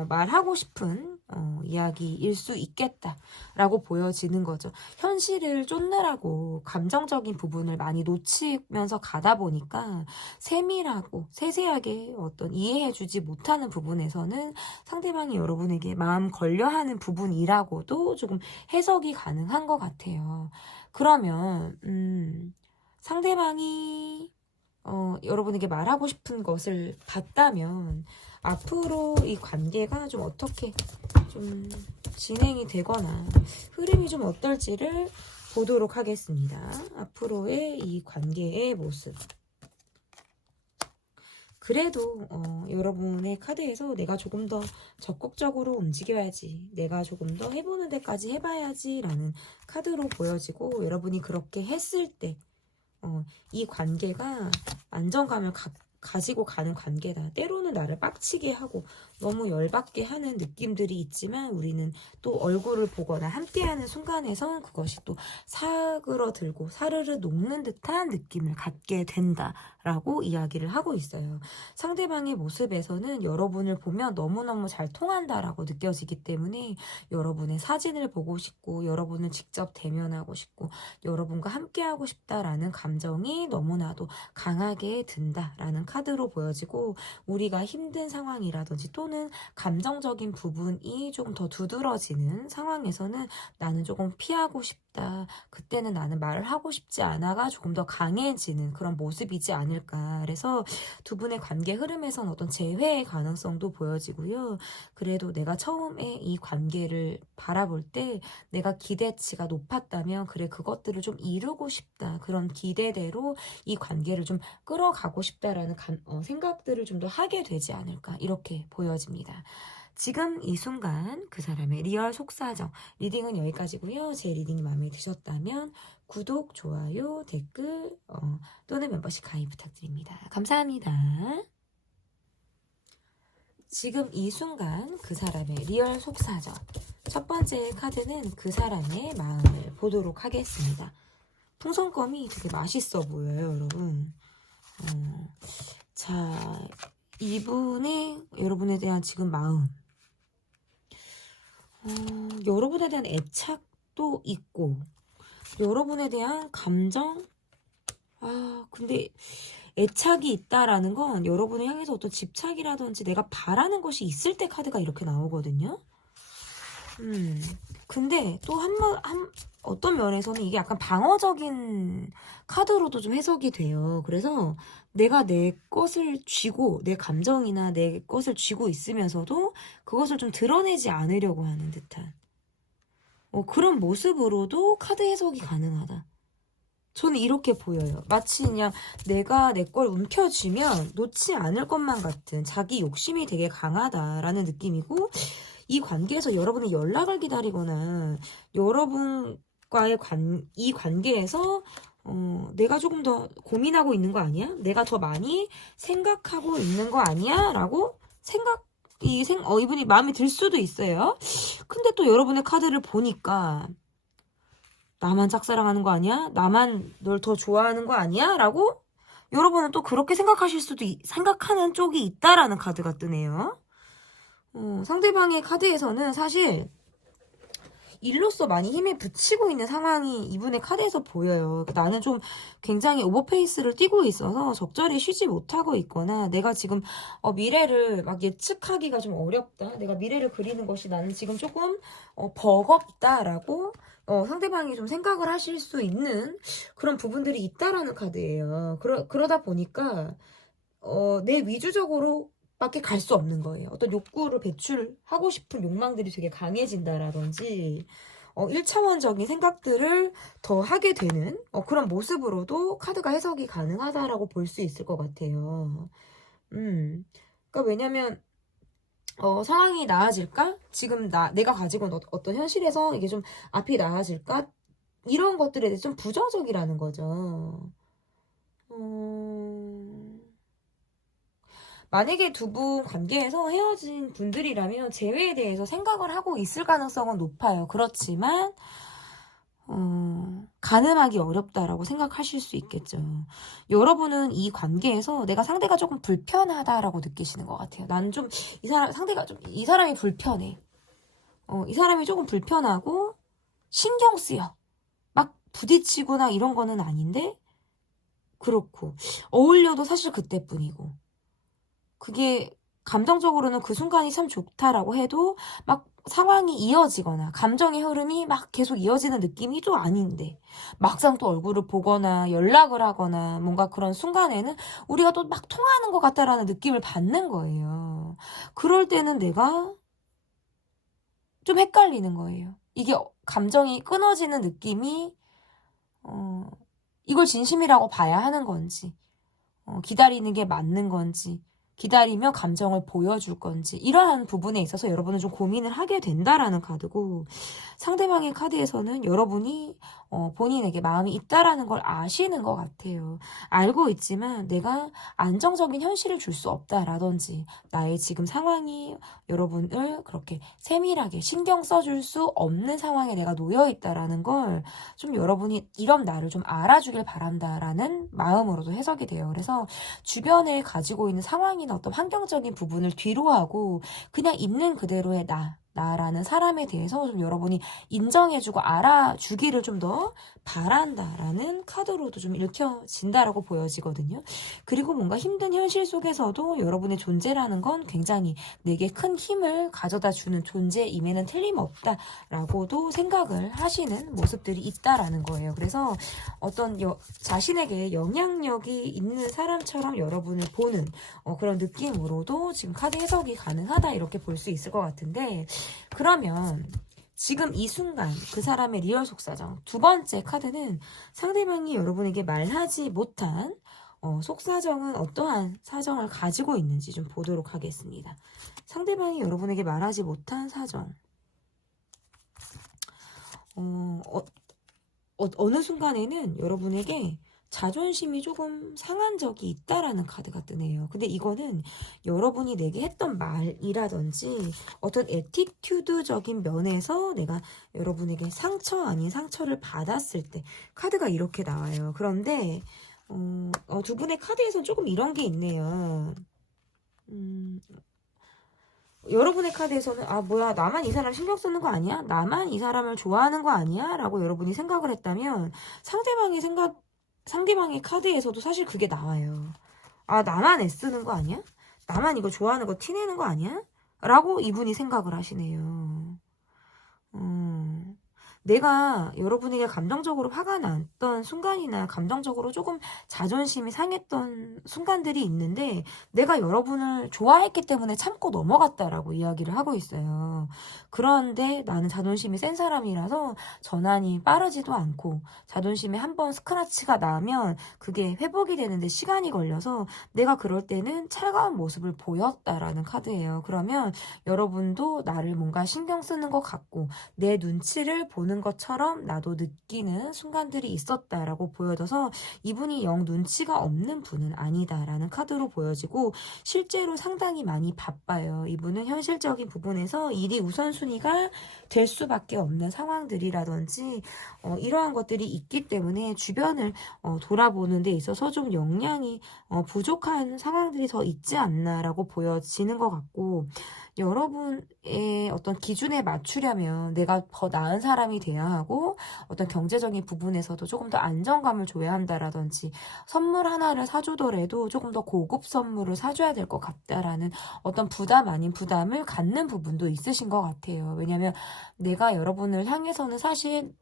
말하고 싶은 이야기일 수 있겠다라고 보여지는 거죠. 현실을 쫓느라고 감정적인 부분을 많이 놓치면서 가다 보니까 세밀하고 세세하게 어떤 이해해주지 못하는 부분에서는 상대방이 여러분에게 마음 걸려하는 부분이라고도 조금 해석이 가능한 것 같아요. 그러면 상대방이 여러분에게 말하고 싶은 것을 봤다면 앞으로 이 관계가 좀 어떻게 좀 진행이 되거나 흐름이 좀 어떨지를 보도록 하겠습니다. 앞으로의 이 관계의 모습. 그래도 여러분의 카드에서 내가 조금 더 적극적으로 움직여야지, 내가 조금 더 해보는 데까지 해봐야지 라는 카드로 보여지고, 여러분이 그렇게 했을 때 이 관계가 안정감을 가지고 가는 관계다. 때로는 나를 빡치게 하고 너무 열받게 하는 느낌들이 있지만 우리는 또 얼굴을 보거나 함께하는 순간에선 그것이 또 사그러들고 사르르 녹는 듯한 느낌을 갖게 된다라고 이야기를 하고 있어요. 상대방의 모습에서는 여러분을 보면 너무너무 잘 통한다라고 느껴지기 때문에 여러분의 사진을 보고 싶고 여러분을 직접 대면하고 싶고 여러분과 함께하고 싶다라는 감정이 너무나도 강하게 든다라는 카드로 보여지고 우리가 힘든 상황이라든지 또는 감정적인 부분이 조금 더 두드러지는 상황에서는 나는 조금 피하고 싶다. 그때는 나는 말을 하고 싶지 않아가 조금 더 강해지는 그런 모습이지 않을까. 그래서 두 분의 관계 흐름에선 어떤 재회의 가능성도 보여지고요. 그래도 내가 처음에 이 관계를 바라볼 때 내가 기대치가 높았다면 그래 그것들을 좀 이루고 싶다. 그런 기대대로 이 관계를 좀 끌어가고 싶다라는 생각들을 좀 더 하게 되지 않을까 이렇게 보여집니다. 지금 이 순간 그 사람의 리얼 속사정 리딩은 여기까지고요. 제 리딩이 마음에 드셨다면 구독, 좋아요, 댓글 또는 멤버십 가입 부탁드립니다. 감사합니다. 지금 이 순간 그 사람의 리얼 속사정 첫 번째 카드는 그 사람의 마음을 보도록 하겠습니다. 풍선껌이 되게 맛있어 보여요, 여러분. 자, 이분의 여러분에 대한 지금 마음, 여러분에 대한 애착도 있고 여러분에 대한 감정. 근데 애착이 있다라는 건 여러분을 향해서 어떤 집착이라든지 내가 바라는 것이 있을 때 카드가 이렇게 나오거든요. 근데 또 어떤 면에서는 이게 약간 방어적인 카드로도 좀 해석이 돼요. 그래서 내가 내 것을 쥐고, 내 감정이나 내 것을 쥐고 있으면서도 그것을 좀 드러내지 않으려고 하는 듯한 그런 모습으로도 카드 해석이 가능하다. 저는 이렇게 보여요. 마치 그냥 내가 내 걸 움켜쥐면 놓지 않을 것만 같은 자기 욕심이 되게 강하다라는 느낌이고 이 관계에서 여러분의 연락을 기다리거나 여러분과의 이 관계에서 내가 조금 더 고민하고 있는 거 아니야? 내가 더 많이 생각하고 있는 거 아니야? 라고 이분이 마음에 들 수도 있어요. 근데 또 여러분의 카드를 보니까 나만 짝사랑하는 거 아니야? 나만 널 더 좋아하는 거 아니야? 라고 여러분은 또 그렇게 생각하는 쪽이 있다라는 카드가 뜨네요. 상대방의 카드에서는 사실 일로서 많이 힘에 붙이고 있는 상황이 이분의 카드에서 보여요. 나는 좀 굉장히 오버페이스를 띄고 있어서 적절히 쉬지 못하고 있거나 내가 지금 미래를 막 예측하기가 좀 어렵다. 내가 미래를 그리는 것이 나는 지금 조금 버겁다라고 상대방이 좀 생각을 하실 수 있는 그런 부분들이 있다라는 카드예요. 그러다 보니까 내 위주적으로 밖에 갈 수 없는 거예요. 어떤 욕구를 배출하고 싶은 욕망들이 되게 강해진다라든지 1차원적인 생각들을 더 하게 되는 그런 모습으로도 카드가 해석이 가능하다라고 볼 수 있을 것 같아요. 그러니까 왜냐면 상황이 나아질까? 지금 내가 가지고 있는 어떤 현실에서 이게 좀 앞이 나아질까? 이런 것들에 대해서 좀 부정적이라는 거죠. 만약에 두 분 관계에서 헤어진 분들이라면 재회에 대해서 생각을 하고 있을 가능성은 높아요. 그렇지만 가늠하기 어렵다라고 생각하실 수 있겠죠. 여러분은 이 관계에서 내가 상대가 조금 불편하다라고 느끼시는 것 같아요. 나는 좀 이 사람이 불편해. 이 사람이 조금 불편하고 신경 쓰여. 막 부딪히거나 이런 거는 아닌데 그렇고 어울려도 사실 그때뿐이고 그게 감정적으로는 그 순간이 참 좋다라고 해도 막 상황이 이어지거나 감정의 흐름이 막 계속 이어지는 느낌이 좀 아닌데 막상 또 얼굴을 보거나 연락을 하거나 뭔가 그런 순간에는 우리가 또 막 통하는 것 같다라는 느낌을 받는 거예요. 그럴 때는 내가 좀 헷갈리는 거예요. 이게 감정이 끊어지는 느낌이 이걸 진심이라고 봐야 하는 건지 기다리는 게 맞는 건지 기다리며 감정을 보여줄 건지 이러한 부분에 있어서 여러분은 좀 고민을 하게 된다라는 카드고, 상대방의 카드에서는 여러분이 본인에게 마음이 있다라는 걸 아시는 것 같아요. 알고 있지만 내가 안정적인 현실을 줄 수 없다라든지 나의 지금 상황이 여러분을 그렇게 세밀하게 신경 써줄 수 없는 상황에 내가 놓여 있다라는 걸 좀 여러분이 이런 나를 좀 알아주길 바란다라는 마음으로도 해석이 돼요. 그래서 주변에 가지고 있는 상황이나 어떤 환경적인 부분을 뒤로하고 그냥 있는 그대로의 나라는 사람에 대해서 좀 여러분이 인정해주고 알아주기를 좀 더 바란다라는 카드로도 좀 읽혀진다라고 보여지거든요. 그리고 뭔가 힘든 현실 속에서도 여러분의 존재라는 건 굉장히 내게 큰 힘을 가져다 주는 존재임에는 틀림없다라고도 생각을 하시는 모습들이 있다라는 거예요. 그래서 어떤 자신에게 영향력이 있는 사람처럼 여러분을 보는 그런 느낌으로도 지금 카드 해석이 가능하다 이렇게 볼 수 있을 것 같은데, 그러면 지금 이 순간 그 사람의 리얼 속사정 두 번째 카드는 상대방이 여러분에게 말하지 못한 속사정은 어떠한 사정을 가지고 있는지 좀 보도록 하겠습니다. 상대방이 여러분에게 말하지 못한 사정, 어느 순간에는 여러분에게 자존심이 조금 상한 적이 있다라는 카드가 뜨네요. 근데 이거는 여러분이 내게 했던 말이라든지 어떤 애티튜드적인 면에서 내가 여러분에게 상처 아닌 상처를 받았을 때 카드가 이렇게 나와요. 그런데 두 분의 카드에서는 조금 이런 게 있네요. 여러분의 카드에서는 뭐야, 나만 이 사람 신경 쓰는 거 아니야? 나만 이 사람을 좋아하는 거 아니야? 라고 여러분이 생각을 했다면 상대방의 카드에서도 사실 그게 나와요. 나만 애쓰는 거 아니야? 나만 이거 좋아하는 거 티내는 거 아니야? 라고 이분이 생각을 하시네요. 내가 여러분에게 감정적으로 화가 났던 순간이나 감정적으로 조금 자존심이 상했던 순간들이 있는데 내가 여러분을 좋아했기 때문에 참고 넘어갔다라고 이야기를 하고 있어요. 그런데 나는 자존심이 센 사람이라서 전환이 빠르지도 않고 자존심에 한번 스크래치가 나면 그게 회복이 되는데 시간이 걸려서 내가 그럴 때는 차가운 모습을 보였다라는 카드예요. 그러면 여러분도 나를 뭔가 신경 쓰는 것 같고 내 눈치를 보는 것처럼 나도 느끼는 순간들이 있었다라고 보여져서 이분이 영 눈치가 없는 분은 아니다라는 카드로 보여지고, 실제로 상당히 많이 바빠요. 이분은 현실적인 부분에서 일이 우선순위가 될 수밖에 없는 상황들이라든지 이러한 것들이 있기 때문에 주변을 돌아보는 데 있어서 좀 역량이 부족한 상황들이 더 있지 않나라고 보여지는 것 같고, 여러분의 어떤 기준에 맞추려면 내가 더 나은 사람이 돼야 하고 어떤 경제적인 부분에서도 조금 더 안정감을 줘야 한다라든지 선물 하나를 사주더라도 조금 더 고급 선물을 사줘야 될 것 같다라는 어떤 부담 아닌 부담을 갖는 부분도 있으신 것 같아요. 왜냐하면 내가 여러분을 향해서는 사실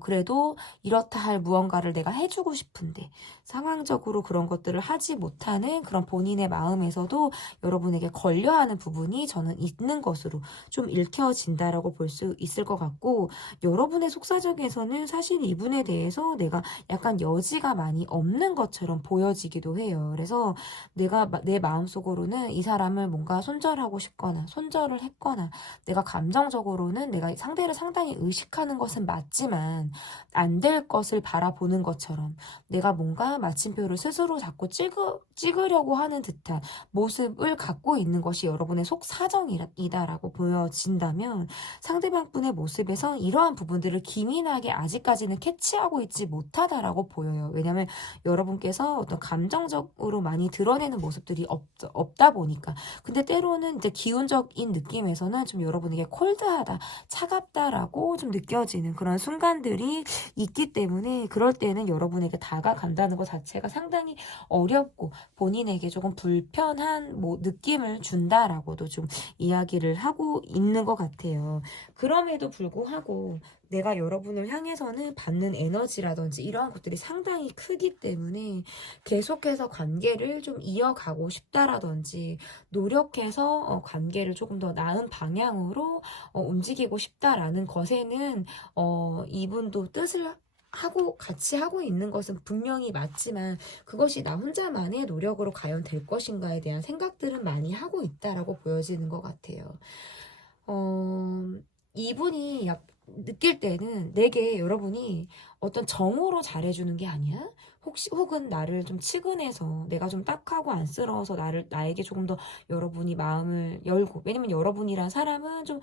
그래도 이렇다 할 무언가를 내가 해주고 싶은데 상황적으로 그런 것들을 하지 못하는 그런 본인의 마음에서도 여러분에게 걸려하는 부분이 저는 있는 것으로 좀 읽혀진다라고 볼 수 있을 것 같고, 여러분의 속사정에서는 사실 이분에 대해서 내가 약간 여지가 많이 없는 것처럼 보여지기도 해요. 그래서 내가 내 마음속으로는 이 사람을 뭔가 손절하고 싶거나 손절을 했거나 내가 감정적으로는 내가 상대를 상당히 의식하는 것은 맞지만 안 될 것을 바라보는 것처럼 내가 뭔가 마침표를 스스로 자꾸 찍으려고 하는 듯한 모습을 갖고 있는 것이 여러분의 속사정이다라고 보여진다면 상대방 분의 모습에서 이러한 부분들을 기민하게 아직까지는 캐치하고 있지 못하다라고 보여요. 왜냐하면 여러분께서 어떤 감정적으로 많이 드러내는 모습들이 없다 보니까. 근데 때로는 이제 기운적인 느낌에서는 좀 여러분에게 콜드하다, 차갑다라고 좀 느껴지는 그런 순간들이 있기 때문에 그럴 때는 여러분에게 다가간다는 것 자체가 상당히 어렵고 본인에게 조금 불편한 느낌을 준다라고도 좀 이야기를 하고 있는 것 같아요. 그럼에도 불구하고 내가 여러분을 향해서는 받는 에너지라든지 이러한 것들이 상당히 크기 때문에 계속해서 관계를 좀 이어가고 싶다라든지 노력해서 관계를 조금 더 나은 방향으로 움직이고 싶다라는 것에는 이분도 뜻을 같이 하고 있는 것은 분명히 맞지만 그것이 나 혼자만의 노력으로 과연 될 것인가에 대한 생각들은 많이 하고 있다라고 보여지는 것 같아요. 이분이 느낄 때는 내게 여러분이 어떤 정으로 잘해주는 게 아니야. 혹은 나를 좀 측은해서 내가 좀 딱하고 안쓰러워서 나에게 조금 더 여러분이 마음을 열고, 왜냐면 여러분이란 사람은 좀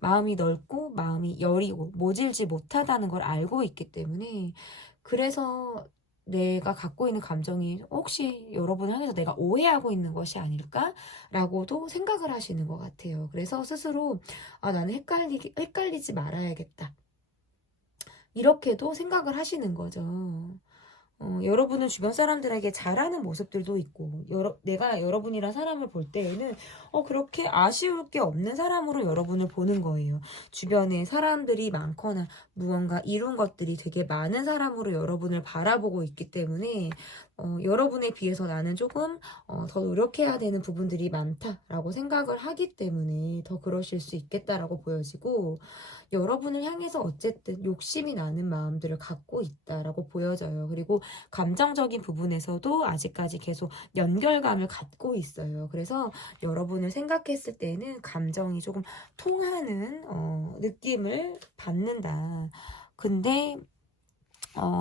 마음이 넓고 마음이 여리고 모질지 못하다는 걸 알고 있기 때문에, 그래서 내가 갖고 있는 감정이 혹시 여러분을 향해서 내가 오해하고 있는 것이 아닐까라고도 생각을 하시는 것 같아요. 그래서 스스로 나는 헷갈리지 말아야겠다, 이렇게도 생각을 하시는 거죠. 여러분은 주변 사람들에게 잘하는 모습들도 있고, 내가 여러분이란 사람을 볼 때에는 그렇게 아쉬울 게 없는 사람으로 여러분을 보는 거예요. 주변에 사람들이 많거나 무언가 이룬 것들이 되게 많은 사람으로 여러분을 바라보고 있기 때문에 여러분에 비해서 나는 조금 더 노력해야 되는 부분들이 많다라고 생각을 하기 때문에 더 그러실 수 있겠다라고 보여지고, 여러분을 향해서 어쨌든 욕심이 나는 마음들을 갖고 있다라고 보여져요. 그리고 감정적인 부분에서도 아직까지 계속 연결감을 갖고 있어요. 그래서 여러분을 생각했을 때는 감정이 조금 통하는 느낌을 받는다. 근데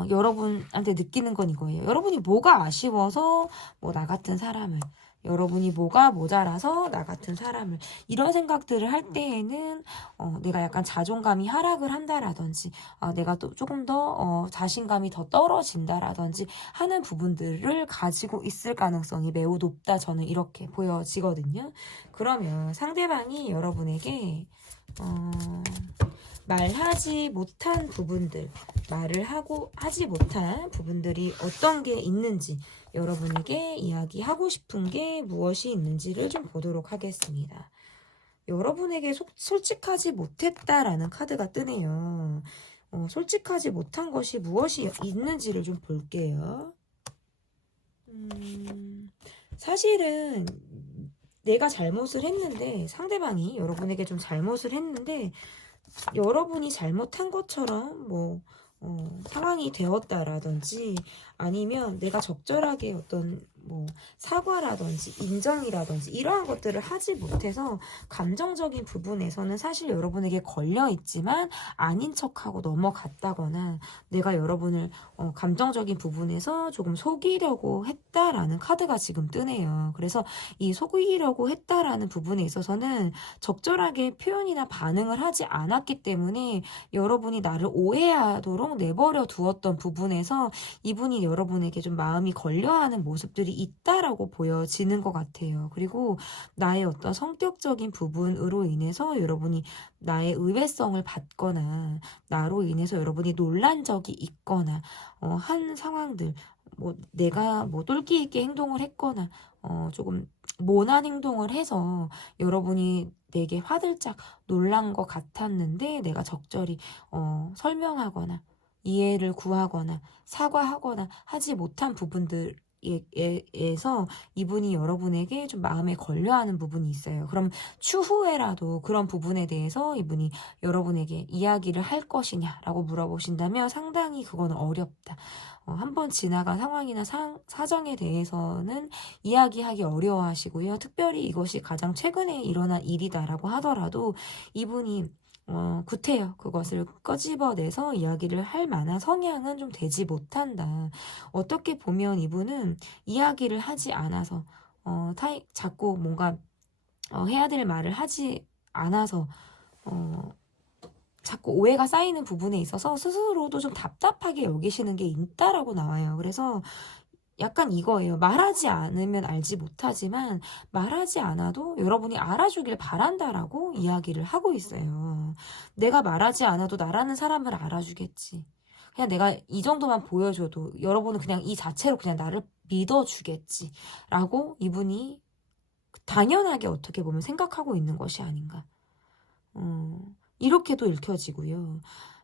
여러분한테 느끼는 건 이거예요. 여러분이 뭐가 아쉬워서 나 같은 사람을, 여러분이 뭐가 모자라서 나 같은 사람을, 이런 생각들을 할 때에는 내가 약간 자존감이 하락을 한다라든지 내가 또 조금 더 자신감이 더 떨어진다라든지 하는 부분들을 가지고 있을 가능성이 매우 높다, 저는 이렇게 보여지거든요. 그러면 상대방이 여러분에게 말하지 못한 부분들, 하지 못한 부분들이 어떤 게 있는지, 여러분에게 이야기하고 싶은 게 무엇이 있는지를 좀 보도록 하겠습니다. 여러분에게 솔직하지 못했다라는 카드가 뜨네요. 솔직하지 못한 것이 무엇이 있는지를 좀 볼게요. 사실은 내가 잘못을 했는데, 상대방이 여러분에게 좀 잘못을 했는데 여러분이 잘못한 것처럼 상황이 되었다라든지, 아니면 내가 적절하게 어떤 사과라든지 인정이라든지 이러한 것들을 하지 못해서 감정적인 부분에서는 사실 여러분에게 걸려 있지만 아닌 척하고 넘어갔다거나, 내가 여러분을 감정적인 부분에서 조금 속이려고 했다라는 카드가 지금 뜨네요. 그래서 이 속이려고 했다라는 부분에 있어서는 적절하게 표현이나 반응을 하지 않았기 때문에 여러분이 나를 오해하도록 내버려 두었던 부분에서 이분이 여러분에게 좀 마음이 걸려하는 모습들이 있다라고 보여지는 것 같아요. 그리고 나의 어떤 성격적인 부분으로 인해서 여러분이 나의 의외성을 받거나 나로 인해서 여러분이 놀란 적이 있거나 한 상황들, 내가 똘끼 있게 행동을 했거나 조금 모난 행동을 해서 여러분이 내게 화들짝 놀란 것 같았는데, 내가 적절히 설명하거나 이해를 구하거나 사과하거나 하지 못한 부분들에서 이분이 여러분에게 좀 마음에 걸려하는 부분이 있어요. 그럼 추후에라도 그런 부분에 대해서 이분이 여러분에게 이야기를 할 것이냐라고 물어보신다면 상당히 그거는 어렵다. 한번 지나간 상황이나 사정에 대해서는 이야기하기 어려워하시고요. 특별히 이것이 가장 최근에 일어난 일이다라고 하더라도 이분이 구태여 그것을 꺼집어내서 이야기를 할 만한 성향은 좀 되지 못한다. 어떻게 보면 이분은 이야기를 하지 않아서 자꾸 뭔가 해야 될 말을 하지 않아서 자꾸 오해가 쌓이는 부분에 있어서 스스로도 좀 답답하게 여기시는 게 있다라고 나와요. 그래서 약간 이거예요. 말하지 않으면 알지 못하지만 말하지 않아도 여러분이 알아주길 바란다라고 이야기를 하고 있어요. 내가 말하지 않아도 나라는 사람을 알아주겠지. 그냥 내가 이 정도만 보여줘도 여러분은 그냥 이 자체로 그냥 나를 믿어주겠지. 라고 이분이 당연하게 어떻게 보면 생각하고 있는 것이 아닌가. 이렇게도 읽혀지고요.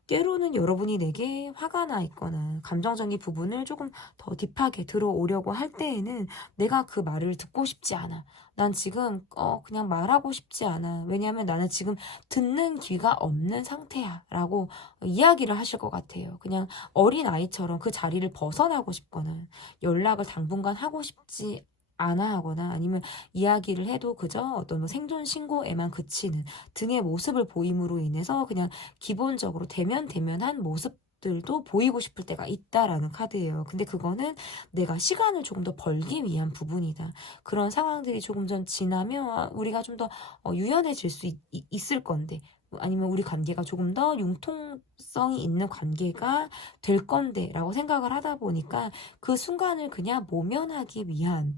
때로는 여러분이 내게 화가 나 있거나 감정적인 부분을 조금 더 딥하게 들어오려고 할 때에는 내가 그 말을 듣고 싶지 않아. 난 지금 그냥 말하고 싶지 않아. 왜냐하면 나는 지금 듣는 귀가 없는 상태야 라고 이야기를 하실 것 같아요. 그냥 어린아이처럼 그 자리를 벗어나고 싶거나 연락을 당분간 하고 싶지 않아 하거나 아니면 이야기를 해도 그저 어떤 뭐 생존 신고에만 그치는 등의 모습을 보임으로 인해서 그냥 기본적으로 대면한 모습들도 보이고 싶을 때가 있다라는 카드예요. 근데 그거는 내가 시간을 조금 더 벌기 위한 부분이다. 그런 상황들이 조금 전 지나면 우리가 좀 더 유연해질 수 있을 건데 아니면 우리 관계가 조금 더 융통성이 있는 관계가 될 건데 라고 생각을 하다 보니까 그 순간을 그냥 모면하기 위한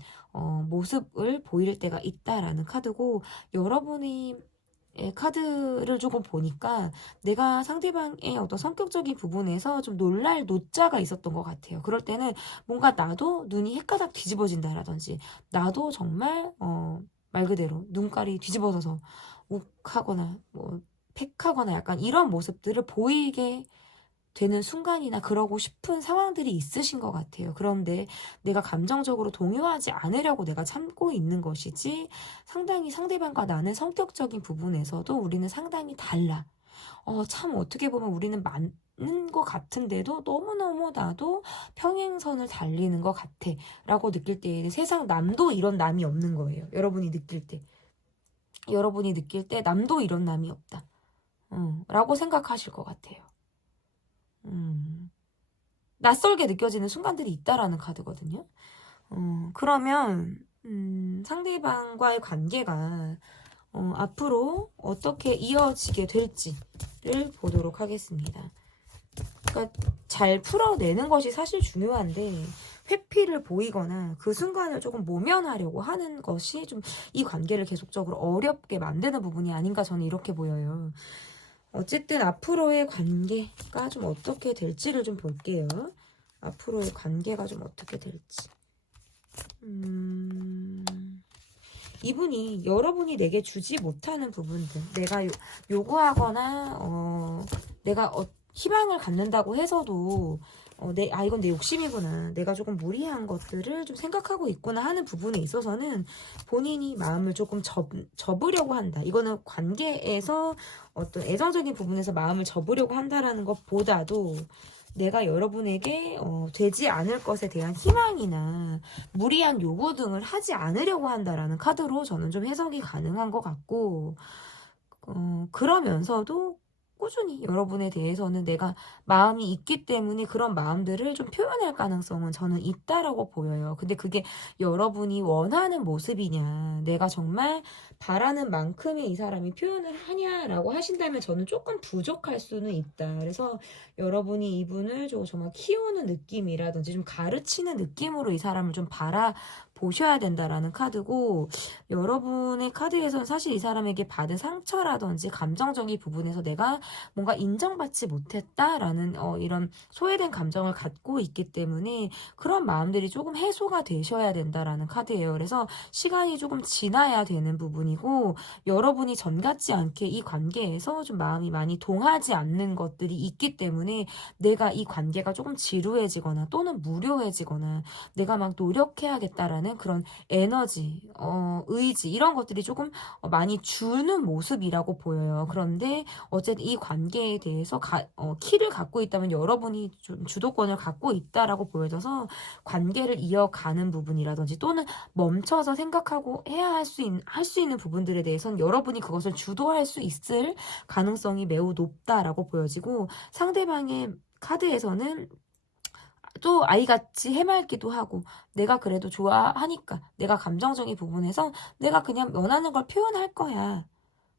모습을 보일 때가 있다라는 카드고 여러분이 카드를 조금 보니까 내가 상대방의 어떤 성격적인 부분에서 좀 놀랄 노자가 있었던 것 같아요. 그럴 때는 뭔가 나도 눈이 헷가닥 뒤집어진다라든지 나도 정말 말 그대로 눈깔이 뒤집어져서 욱하거나 뭐 팩하거나 약간 이런 모습들을 보이게 되는 순간이나 그러고 싶은 상황들이 있으신 것 같아요. 그런데 내가 감정적으로 동요하지 않으려고 내가 참고 있는 것이지 상당히 상대방과 나는 성격적인 부분에서도 우리는 상당히 달라. 참 어떻게 보면 우리는 맞는 것 같은데도 너무너무 나도 평행선을 달리는 것 같아 라고 느낄 때 세상 남도 이런 남이 없는 거예요. 여러분이 느낄 때 남도 이런 남이 없다. 라고 생각하실 것 같아요. 낯설게 느껴지는 순간들이 있다라는 카드거든요. 그러면 상대방과의 관계가 앞으로 어떻게 이어지게 될지를 보도록 하겠습니다. 그러니까 잘 풀어내는 것이 사실 중요한데 회피를 보이거나 그 순간을 조금 모면하려고 하는 것이 좀 이 관계를 계속적으로 어렵게 만드는 부분이 아닌가 저는 이렇게 보여요. 어쨌든 앞으로의 관계가 좀 어떻게 될지를 좀 볼게요. 앞으로의 관계가 좀 어떻게 될지. 이분이 여러분이 내게 주지 못하는 부분들, 내가 요구하거나 내가 희망을 갖는다고 해서도 이건 내 욕심이구나. 내가 조금 무리한 것들을 좀 생각하고 있구나 하는 부분에 있어서는 본인이 마음을 조금 접으려고 한다. 이거는 관계에서 어떤 애정적인 부분에서 마음을 접으려고 한다라는 것보다도 내가 여러분에게 되지 않을 것에 대한 희망이나 무리한 요구 등을 하지 않으려고 한다라는 카드로 저는 좀 해석이 가능한 것 같고 그러면서도 꾸준히 여러분에 대해서는 내가 마음이 있기 때문에 그런 마음들을 좀 표현할 가능성은 저는 있다라고 보여요. 근데 그게 여러분이 원하는 모습이냐, 내가 정말 바라는 만큼의 이 사람이 표현을 하냐라고 하신다면 저는 조금 부족할 수는 있다. 그래서 여러분이 이분을 정말 키우는 느낌이라든지 좀 가르치는 느낌으로 이 사람을 좀 보셔야 된다라는 카드고 여러분의 카드에서는 사실 이 사람에게 받은 상처라든지 감정적인 부분에서 내가 뭔가 인정받지 못했다라는 이런 소외된 감정을 갖고 있기 때문에 그런 마음들이 조금 해소가 되셔야 된다라는 카드예요. 그래서 시간이 조금 지나야 되는 부분이고 여러분이 전 같지 않게 이 관계에서 좀 마음이 많이 동하지 않는 것들이 있기 때문에 내가 이 관계가 조금 지루해지거나 또는 무료해지거나 내가 막 노력해야겠다라는 그런 에너지, 의지 이런 것들이 조금 많이 주는 모습이라고 보여요. 그런데 어쨌든 이 관계에 대해서 키를 갖고 있다면 여러분이 좀 주도권을 갖고 있다라고 보여져서 관계를 이어가는 부분이라든지 또는 멈춰서 생각하고 할 수 있는 부분들에 대해서는 여러분이 그것을 주도할 수 있을 가능성이 매우 높다라고 보여지고 상대방의 카드에서는 또 아이같이 해맑기도 하고 내가 그래도 좋아하니까 내가 감정적인 부분에서 내가 그냥 원하는 걸 표현할 거야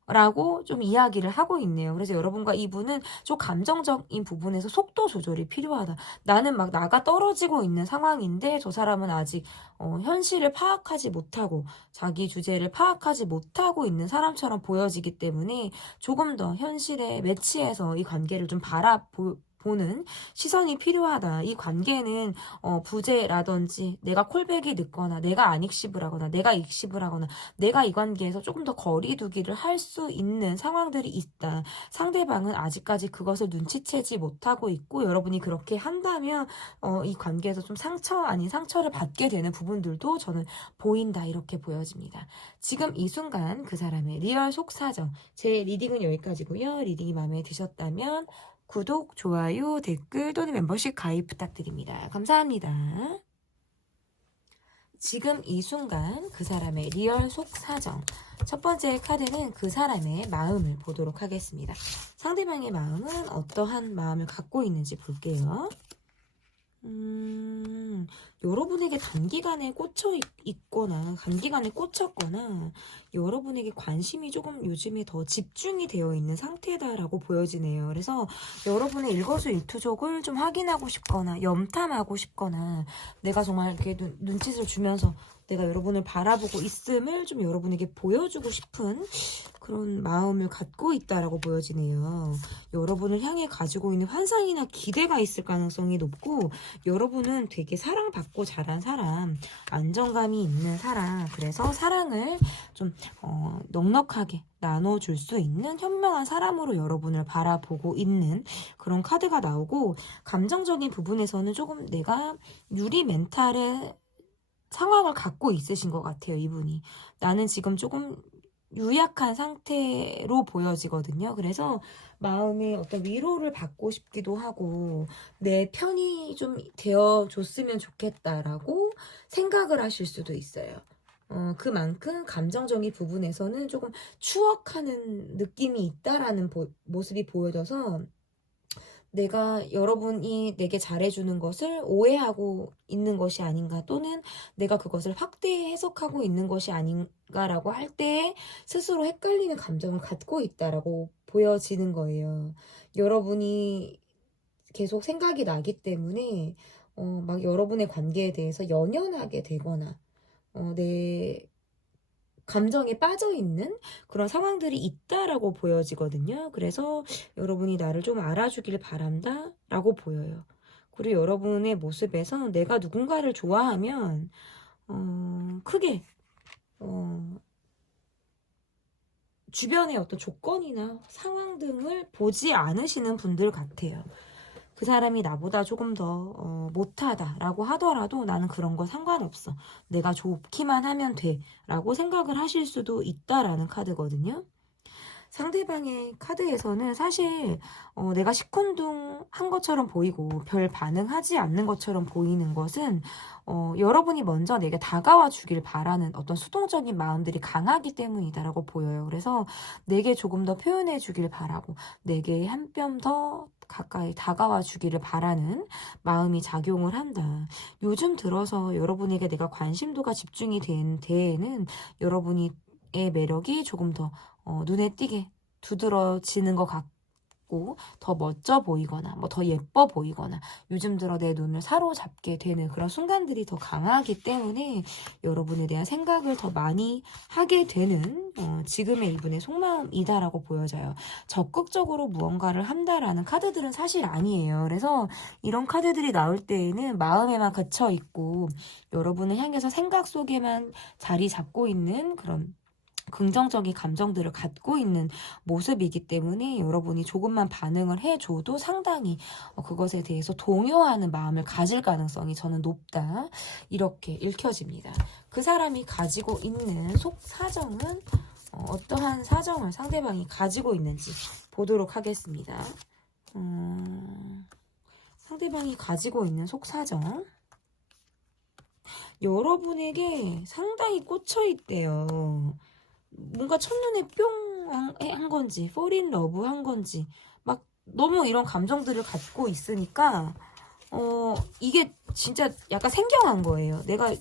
라고 좀 이야기를 하고 있네요. 그래서 여러분과 이분은 좀 감정적인 부분에서 속도 조절이 필요하다. 나는 막 나가 떨어지고 있는 상황인데 저 사람은 아직 현실을 파악하지 못하고 자기 주제를 파악하지 못하고 있는 사람처럼 보여지기 때문에 조금 더 현실에 매치해서 이 관계를 좀 보는 시선이 필요하다. 이 관계는 부재라든지 내가 콜백이 늦거나 내가 안 익십을 하거나 내가 익십을 하거나 내가 이 관계에서 조금 더 거리두기를 할 수 있는 상황들이 있다. 상대방은 아직까지 그것을 눈치채지 못하고 있고 여러분이 그렇게 한다면 이 관계에서 좀 상처 아닌 상처를 받게 되는 부분들도 저는 보인다 이렇게 보여집니다. 지금 이 순간 그 사람의 리얼 속사정 제 리딩은 여기까지고요. 리딩이 마음에 드셨다면 구독, 좋아요, 댓글 또는 멤버십 가입 부탁드립니다. 감사합니다. 지금 이 순간 그 사람의 리얼 속사정 첫 번째 카드는 그 사람의 마음을 보도록 하겠습니다. 상대방의 마음은 어떠한 마음을 갖고 있는지 볼게요. 여러분에게 단기간에 있거나 단기간에 꽂혔거나 여러분에게 관심이 조금 요즘에 더 집중이 되어 있는 상태다라고 보여지네요. 그래서 여러분의 일거수일투족을 좀 확인하고 싶거나 염탐하고 싶거나 내가 정말 이렇게 눈짓을 주면서 내가 여러분을 바라보고 있음을 좀 여러분에게 보여주고 싶은 그런 마음을 갖고 있다라고 보여지네요. 여러분을 향해 가지고 있는 환상이나 기대가 있을 가능성이 높고 여러분은 되게 사랑받고 자란 사람, 안정감이 있는 사람, 그래서 사랑을 좀 넉넉하게 나눠줄 수 있는 현명한 사람으로 여러분을 바라보고 있는 그런 카드가 나오고 감정적인 부분에서는 조금 내가 유리 멘탈의 상황을 갖고 있으신 것 같아요. 이분이. 나는 지금 조금 유약한 상태로 보여지거든요. 그래서 마음에 어떤 위로를 받고 싶기도 하고 내 편이 좀 되어줬으면 좋겠다라고 생각을 하실 수도 있어요. 그만큼 감정적인 부분에서는 조금 추억하는 느낌이 있다라는 모습이 보여져서 내가 여러분이 내게 잘해주는 것을 오해하고 있는 것이 아닌가 또는 내가 그것을 확대 해석하고 있는 것이 아닌가라고 할 때에 스스로 헷갈리는 감정을 갖고 있다라고 보여지는 거예요. 여러분이 계속 생각이 나기 때문에 막 여러분의 관계에 대해서 연연하게 되거나 내 감정에 빠져있는 그런 상황들이 있다라고 보여지거든요. 그래서 여러분이 나를 좀 알아주길 바란다 라고 보여요. 그리고 여러분의 모습에서 내가 누군가를 좋아하면 크게 주변의 어떤 조건이나 상황 등을 보지 않으시는 분들 같아요. 그 사람이 나보다 조금 더 못하다라고 하더라도 나는 그런 거 상관없어. 내가 좋기만 하면 돼 라고 생각을 하실 수도 있다라는 카드거든요. 상대방의 카드에서는 사실 내가 시큰둥한 것처럼 보이고 별 반응하지 않는 것처럼 보이는 것은 여러분이 먼저 내게 다가와 주길 바라는 어떤 수동적인 마음들이 강하기 때문이다라고 보여요. 그래서 내게 조금 더 표현해 주길 바라고 내게 한 뼘 더 가까이 다가와 주기를 바라는 마음이 작용을 한다. 요즘 들어서 여러분에게 내가 관심도가 집중이 된 데에는 여러분의 매력이 조금 더 눈에 띄게 두드러지는 것 같고 더 멋져 보이거나 뭐 더 예뻐 보이거나 요즘 들어 내 눈을 사로잡게 되는 그런 순간들이 더 강하기 때문에 여러분에 대한 생각을 더 많이 하게 되는 지금의 이분의 속마음이다라고 보여져요. 적극적으로 무언가를 한다라는 카드들은 사실 아니에요. 그래서 이런 카드들이 나올 때에는 마음에만 갇혀 있고 여러분을 향해서 생각 속에만 자리 잡고 있는 그런 긍정적인 감정들을 갖고 있는 모습이기 때문에 여러분이 조금만 반응을 해줘도 상당히 그것에 대해서 동요하는 마음을 가질 가능성이 저는 높다. 이렇게 읽혀집니다. 그 사람이 가지고 있는 속 사정은 어떠한 사정을 상대방이 가지고 있는지 보도록 하겠습니다. 상대방이 가지고 있는 속 사정. 여러분에게 상당히 꽂혀 있대요. 뭔가 첫눈에 뿅 한 건지 fall in love 한 건지 막 너무 이런 감정들을 갖고 있으니까 이게 진짜 약간 생경한 거예요. 내가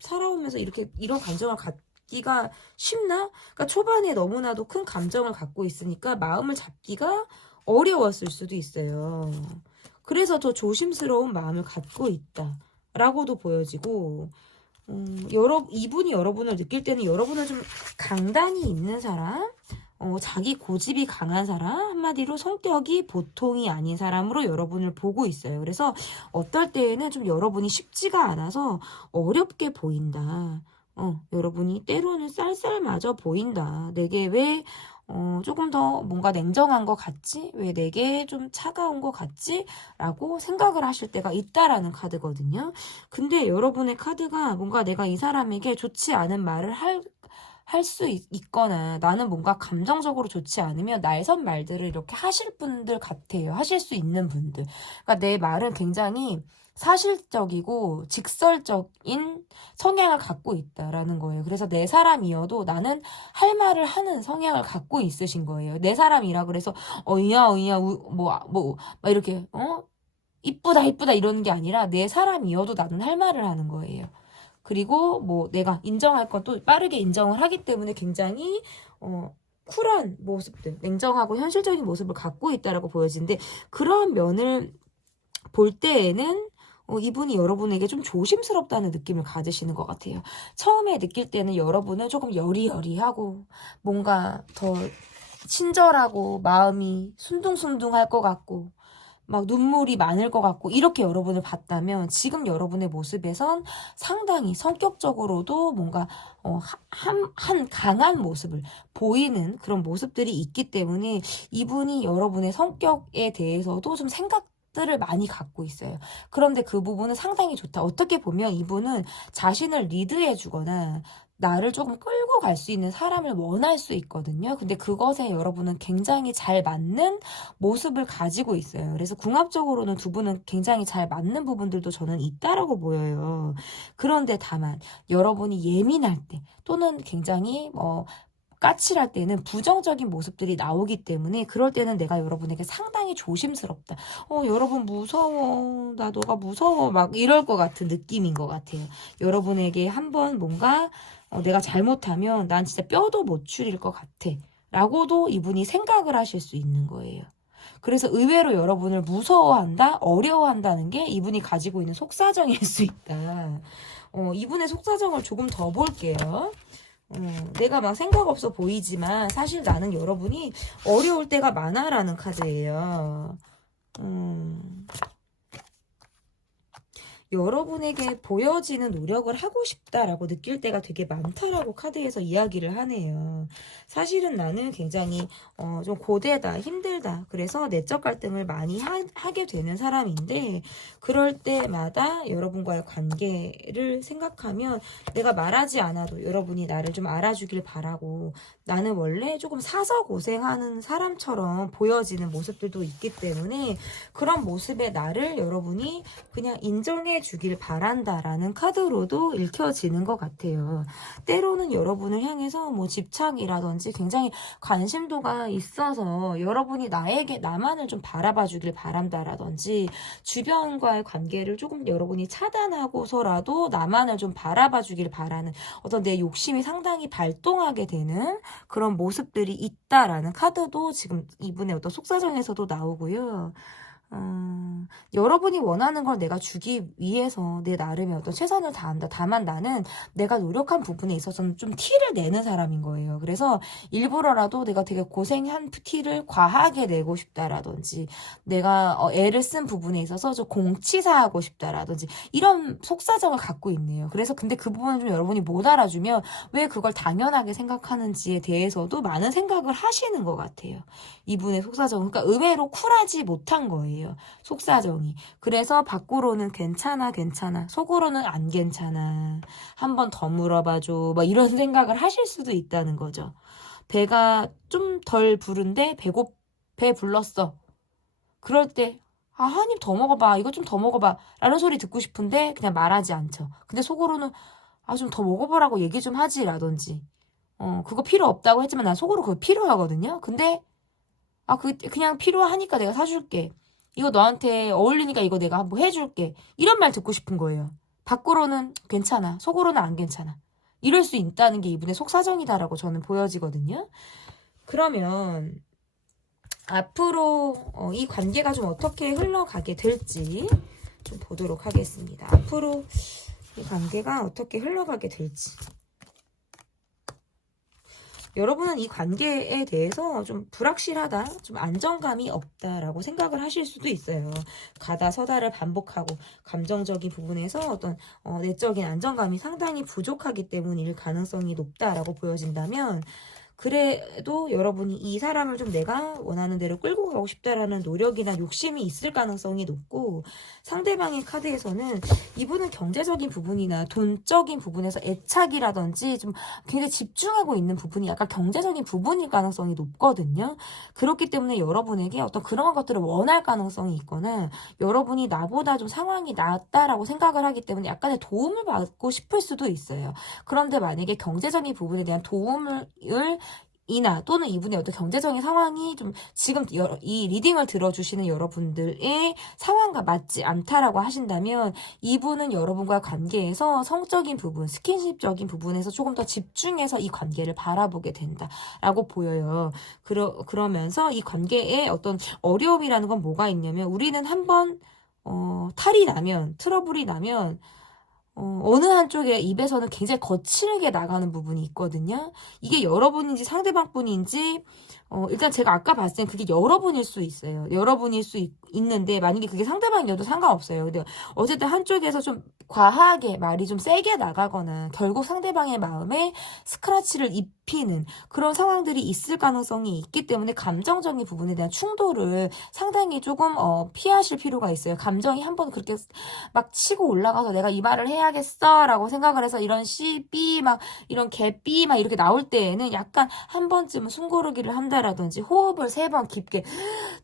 살아오면서 이런 감정을 갖기가 쉽나? 그러니까 초반에 너무나도 큰 감정을 갖고 있으니까 마음을 잡기가 어려웠을 수도 있어요. 그래서 더 조심스러운 마음을 갖고 있다 라고도 보여지고 이분이 여러분을 느낄 때는 여러분은 좀 강단이 있는 사람, 자기 고집이 강한 사람, 한마디로 성격이 보통이 아닌 사람으로 여러분을 보고 있어요. 그래서 어떨 때에는 좀 여러분이 쉽지가 않아서 어렵게 보인다. 여러분이 때로는 쌀쌀맞아 보인다. 내게 왜 조금 더 뭔가 냉정한 것 같지? 왜 내게 좀 차가운 것 같지? 라고 생각을 하실 때가 있다라는 카드거든요. 근데 여러분의 카드가 뭔가 내가 이 사람에게 좋지 않은 말을 할 수 있거나 나는 뭔가 감정적으로 좋지 않으면 날선 말들을 이렇게 하실 분들 같아요. 하실 수 있는 분들. 그러니까 내 말은 굉장히 사실적이고 직설적인 성향을 갖고 있다라는 거예요. 그래서 내 사람이어도 나는 할 말을 하는 성향을 갖고 있으신 거예요. 내 사람이라 그래서 이야 막 이렇게 이쁘다 이러는 게 아니라 내 사람이어도 나는 할 말을 하는 거예요. 그리고 뭐 내가 인정할 건 또 빠르게 인정을 하기 때문에 굉장히 쿨한 모습들, 냉정하고 현실적인 모습을 갖고 있다라고 보여지는데 그런 면을 볼 때에는 이분이 여러분에게 좀 조심스럽다는 느낌을 가지시는 것 같아요. 처음에 느낄 때는 여러분은 조금 여리여리하고 뭔가 더 친절하고 마음이 순둥순둥할 것 같고 막 눈물이 많을 것 같고 이렇게 여러분을 봤다면 지금 여러분의 모습에선 상당히 성격적으로도 뭔가 한 강한 모습을 보이는 그런 모습들이 있기 때문에 이분이 여러분의 성격에 대해서도 좀 생각들을 많이 갖고 있어요. 그런데 그 부분은 상당히 좋다. 어떻게 보면 이분은 자신을 리드해 주거나 나를 조금 끌고 갈 수 있는 사람을 원할 수 있거든요. 근데 그것에 여러분은 굉장히 잘 맞는 모습을 가지고 있어요. 그래서 궁합적으로는 두 분은 굉장히 잘 맞는 부분들도 저는 있다라고 보여요. 그런데 다만 여러분이 예민할 때 또는 굉장히 까칠할 때는 부정적인 모습들이 나오기 때문에 그럴 때는 내가 여러분에게 상당히 조심스럽다. 여러분 무서워. 나 너가 무서워. 막 이럴 것 같은 느낌인 것 같아요. 여러분에게 한번 뭔가 내가 잘못하면 난 진짜 뼈도 못 추릴 것 같아. 라고도 이분이 생각을 하실 수 있는 거예요. 그래서 의외로 여러분을 무서워한다, 어려워한다는 게 이분이 가지고 있는 속사정일 수 있다. 이분의 속사정을 조금 더 볼게요. 내가 막 생각 없어 보이지만 사실 나는 여러분이 어려울 때가 많아라는 카드예요. 여러분에게 보여지는 노력을 하고 싶다라고 느낄 때가 되게 많다라고 카드에서 이야기를 하네요. 사실은 나는 굉장히 좀 고되다, 힘들다. 그래서 내적 갈등을 많이 하게 되는 사람인데 그럴 때마다 여러분과의 관계를 생각하면 내가 말하지 않아도 여러분이 나를 좀 알아주길 바라고 나는 원래 조금 사서 고생하는 사람처럼 보여지는 모습들도 있기 때문에 그런 모습의 나를 여러분이 그냥 인정해 주길 바란다라는 카드로도 읽혀지는 것 같아요. 때로는 여러분을 향해서 뭐 집착이라든지 굉장히 관심도가 있어서 여러분이 나만을 좀 바라봐 주길 바란다라든지 주변과의 관계를 조금 여러분이 차단하고서라도 나만을 좀 바라봐 주길 바라는 어떤 내 욕심이 상당히 발동하게 되는 그런 모습들이 있다라는 카드도 지금 이분의 어떤 속사정에서도 나오고요. 여러분이 원하는 걸 내가 주기 위해서 내 나름의 어떤 최선을 다한다. 다만 나는 내가 노력한 부분에 있어서는 좀 티를 내는 사람인 거예요. 그래서 일부러라도 내가 되게 고생한 티를 과하게 내고 싶다라든지 내가 애를 쓴 부분에 있어서 좀 공치사하고 싶다라든지 이런 속사정을 갖고 있네요. 그래서 근데 그 부분을 좀 여러분이 못 알아주면 왜 그걸 당연하게 생각하는지에 대해서도 많은 생각을 하시는 것 같아요. 이분의 속사정. 그러니까 의외로 쿨하지 못한 거예요. 속사정이. 그래서 밖으로는 괜찮아 속으로는 안 괜찮아 한 번 더 물어봐줘 막 이런 생각을 하실 수도 있다는 거죠. 배가 좀 덜 부른데 배 불렀어. 그럴 때 한 입 더 먹어봐 이거 좀 더 먹어봐 라는 소리 듣고 싶은데 그냥 말하지 않죠. 근데 속으로는 좀 더 먹어보라고 얘기 좀 하지 라든지 그거 필요 없다고 했지만 난 속으로 그거 필요하거든요. 근데 그냥 필요하니까 내가 사줄게. 이거 너한테 어울리니까 이거 내가 뭐 해줄게. 이런 말 듣고 싶은 거예요. 밖으로는 괜찮아. 속으로는 안 괜찮아. 이럴 수 있다는 게 이분의 속사정이다라고 저는 보여지거든요. 그러면 앞으로 이 관계가 좀 어떻게 흘러가게 될지 좀 보도록 하겠습니다. 앞으로 이 관계가 어떻게 흘러가게 될지. 여러분은 이 관계에 대해서 좀 불확실하다, 좀 안정감이 없다라고 생각을 하실 수도 있어요. 가다 서다를 반복하고 감정적인 부분에서 어떤 내적인 안정감이 상당히 부족하기 때문일 가능성이 높다라고 보여진다면, 그래도 여러분이 이 사람을 좀 내가 원하는 대로 끌고 가고 싶다라는 노력이나 욕심이 있을 가능성이 높고, 상대방의 카드에서는 이분은 경제적인 부분이나 돈적인 부분에서 애착이라든지 좀 굉장히 집중하고 있는 부분이 약간 경제적인 부분일 가능성이 높거든요. 그렇기 때문에 여러분에게 어떤 그런 것들을 원할 가능성이 있거나, 여러분이 나보다 좀 상황이 낫다라고 생각을 하기 때문에 약간의 도움을 받고 싶을 수도 있어요. 그런데 만약에 경제적인 부분에 대한 도움을 이나 또는 이분의 어떤 경제적인 상황이 좀 지금 이 리딩을 들어주시는 여러분들의 상황과 맞지 않다라고 하신다면, 이분은 여러분과 관계에서 성적인 부분, 스킨십적인 부분에서 조금 더 집중해서 이 관계를 바라보게 된다라고 보여요. 그러면서 이 관계에 어떤 어려움이라는 건 뭐가 있냐면, 우리는 한번 탈이 나면, 트러블이 나면 어느 한쪽의 입에서는 굉장히 거칠게 나가는 부분이 있거든요. 이게 여러분인지 상대방뿐인지, 일단 제가 아까 봤을 땐 그게 여러분일 수 있어요. 여러분일 수 있는데, 만약에 그게 상대방이어도 상관없어요. 근데 어쨌든 한쪽에서 좀 과하게 말이 좀 세게 나가거나, 결국 상대방의 마음에 스크래치를 입히는 그런 상황들이 있을 가능성이 있기 때문에, 감정적인 부분에 대한 충돌을 상당히 조금 피하실 필요가 있어요. 감정이 한번 그렇게 막 치고 올라가서 내가 이 말을 해야겠어 라고 생각을 해서 이런 시비 막 이런 개삐 막 이렇게 나올 때에는 약간 한 번쯤은 숨고르기를 한다라든지, 호흡을 3번 깊게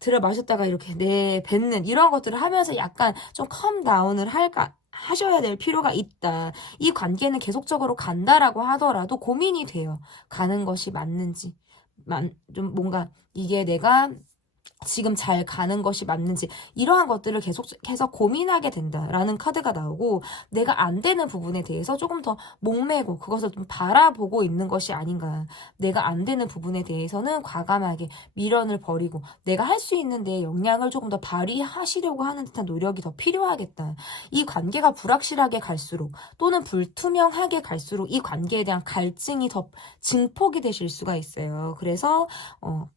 들여 마셨다가 이렇게 내뱉는 이런 것들을 하면서 약간 좀 컴다운을 하셔야 될 필요가 있다. 이 관계는 계속적으로 간다라고 하더라도 고민이 돼요. 가는 것이 맞는지, 좀 뭔가 이게 내가 지금 잘 가는 것이 맞는지, 이러한 것들을 계속해서 고민하게 된다라는 카드가 나오고, 내가 안 되는 부분에 대해서 조금 더 목매고 그것을 좀 바라보고 있는 것이 아닌가. 내가 안 되는 부분에 대해서는 과감하게 미련을 버리고 내가 할 수 있는 데 역량을 조금 더 발휘하시려고 하는 듯한 노력이 더 필요하겠다. 이 관계가 불확실하게 갈수록 또는 불투명하게 갈수록 이 관계에 대한 갈증이 더 증폭이 되실 수가 있어요. 그래서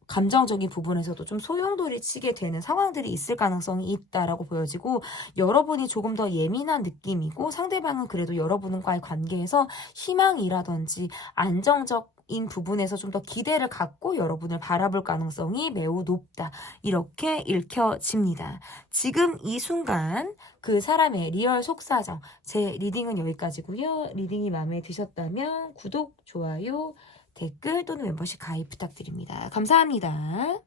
감정적인 부분에서도 좀 소용돌이 치게 되는 상황들이 있을 가능성이 있다라고 보여지고, 여러분이 조금 더 예민한 느낌이고, 상대방은 그래도 여러분과의 관계에서 희망이라든지 안정적인 부분에서 좀 더 기대를 갖고 여러분을 바라볼 가능성이 매우 높다. 이렇게 읽혀집니다. 지금 이 순간 그 사람의 리얼 속사정, 제 리딩은 여기까지고요. 리딩이 마음에 드셨다면 구독, 좋아요, 댓글 또는 멤버십 가입 부탁드립니다. 감사합니다.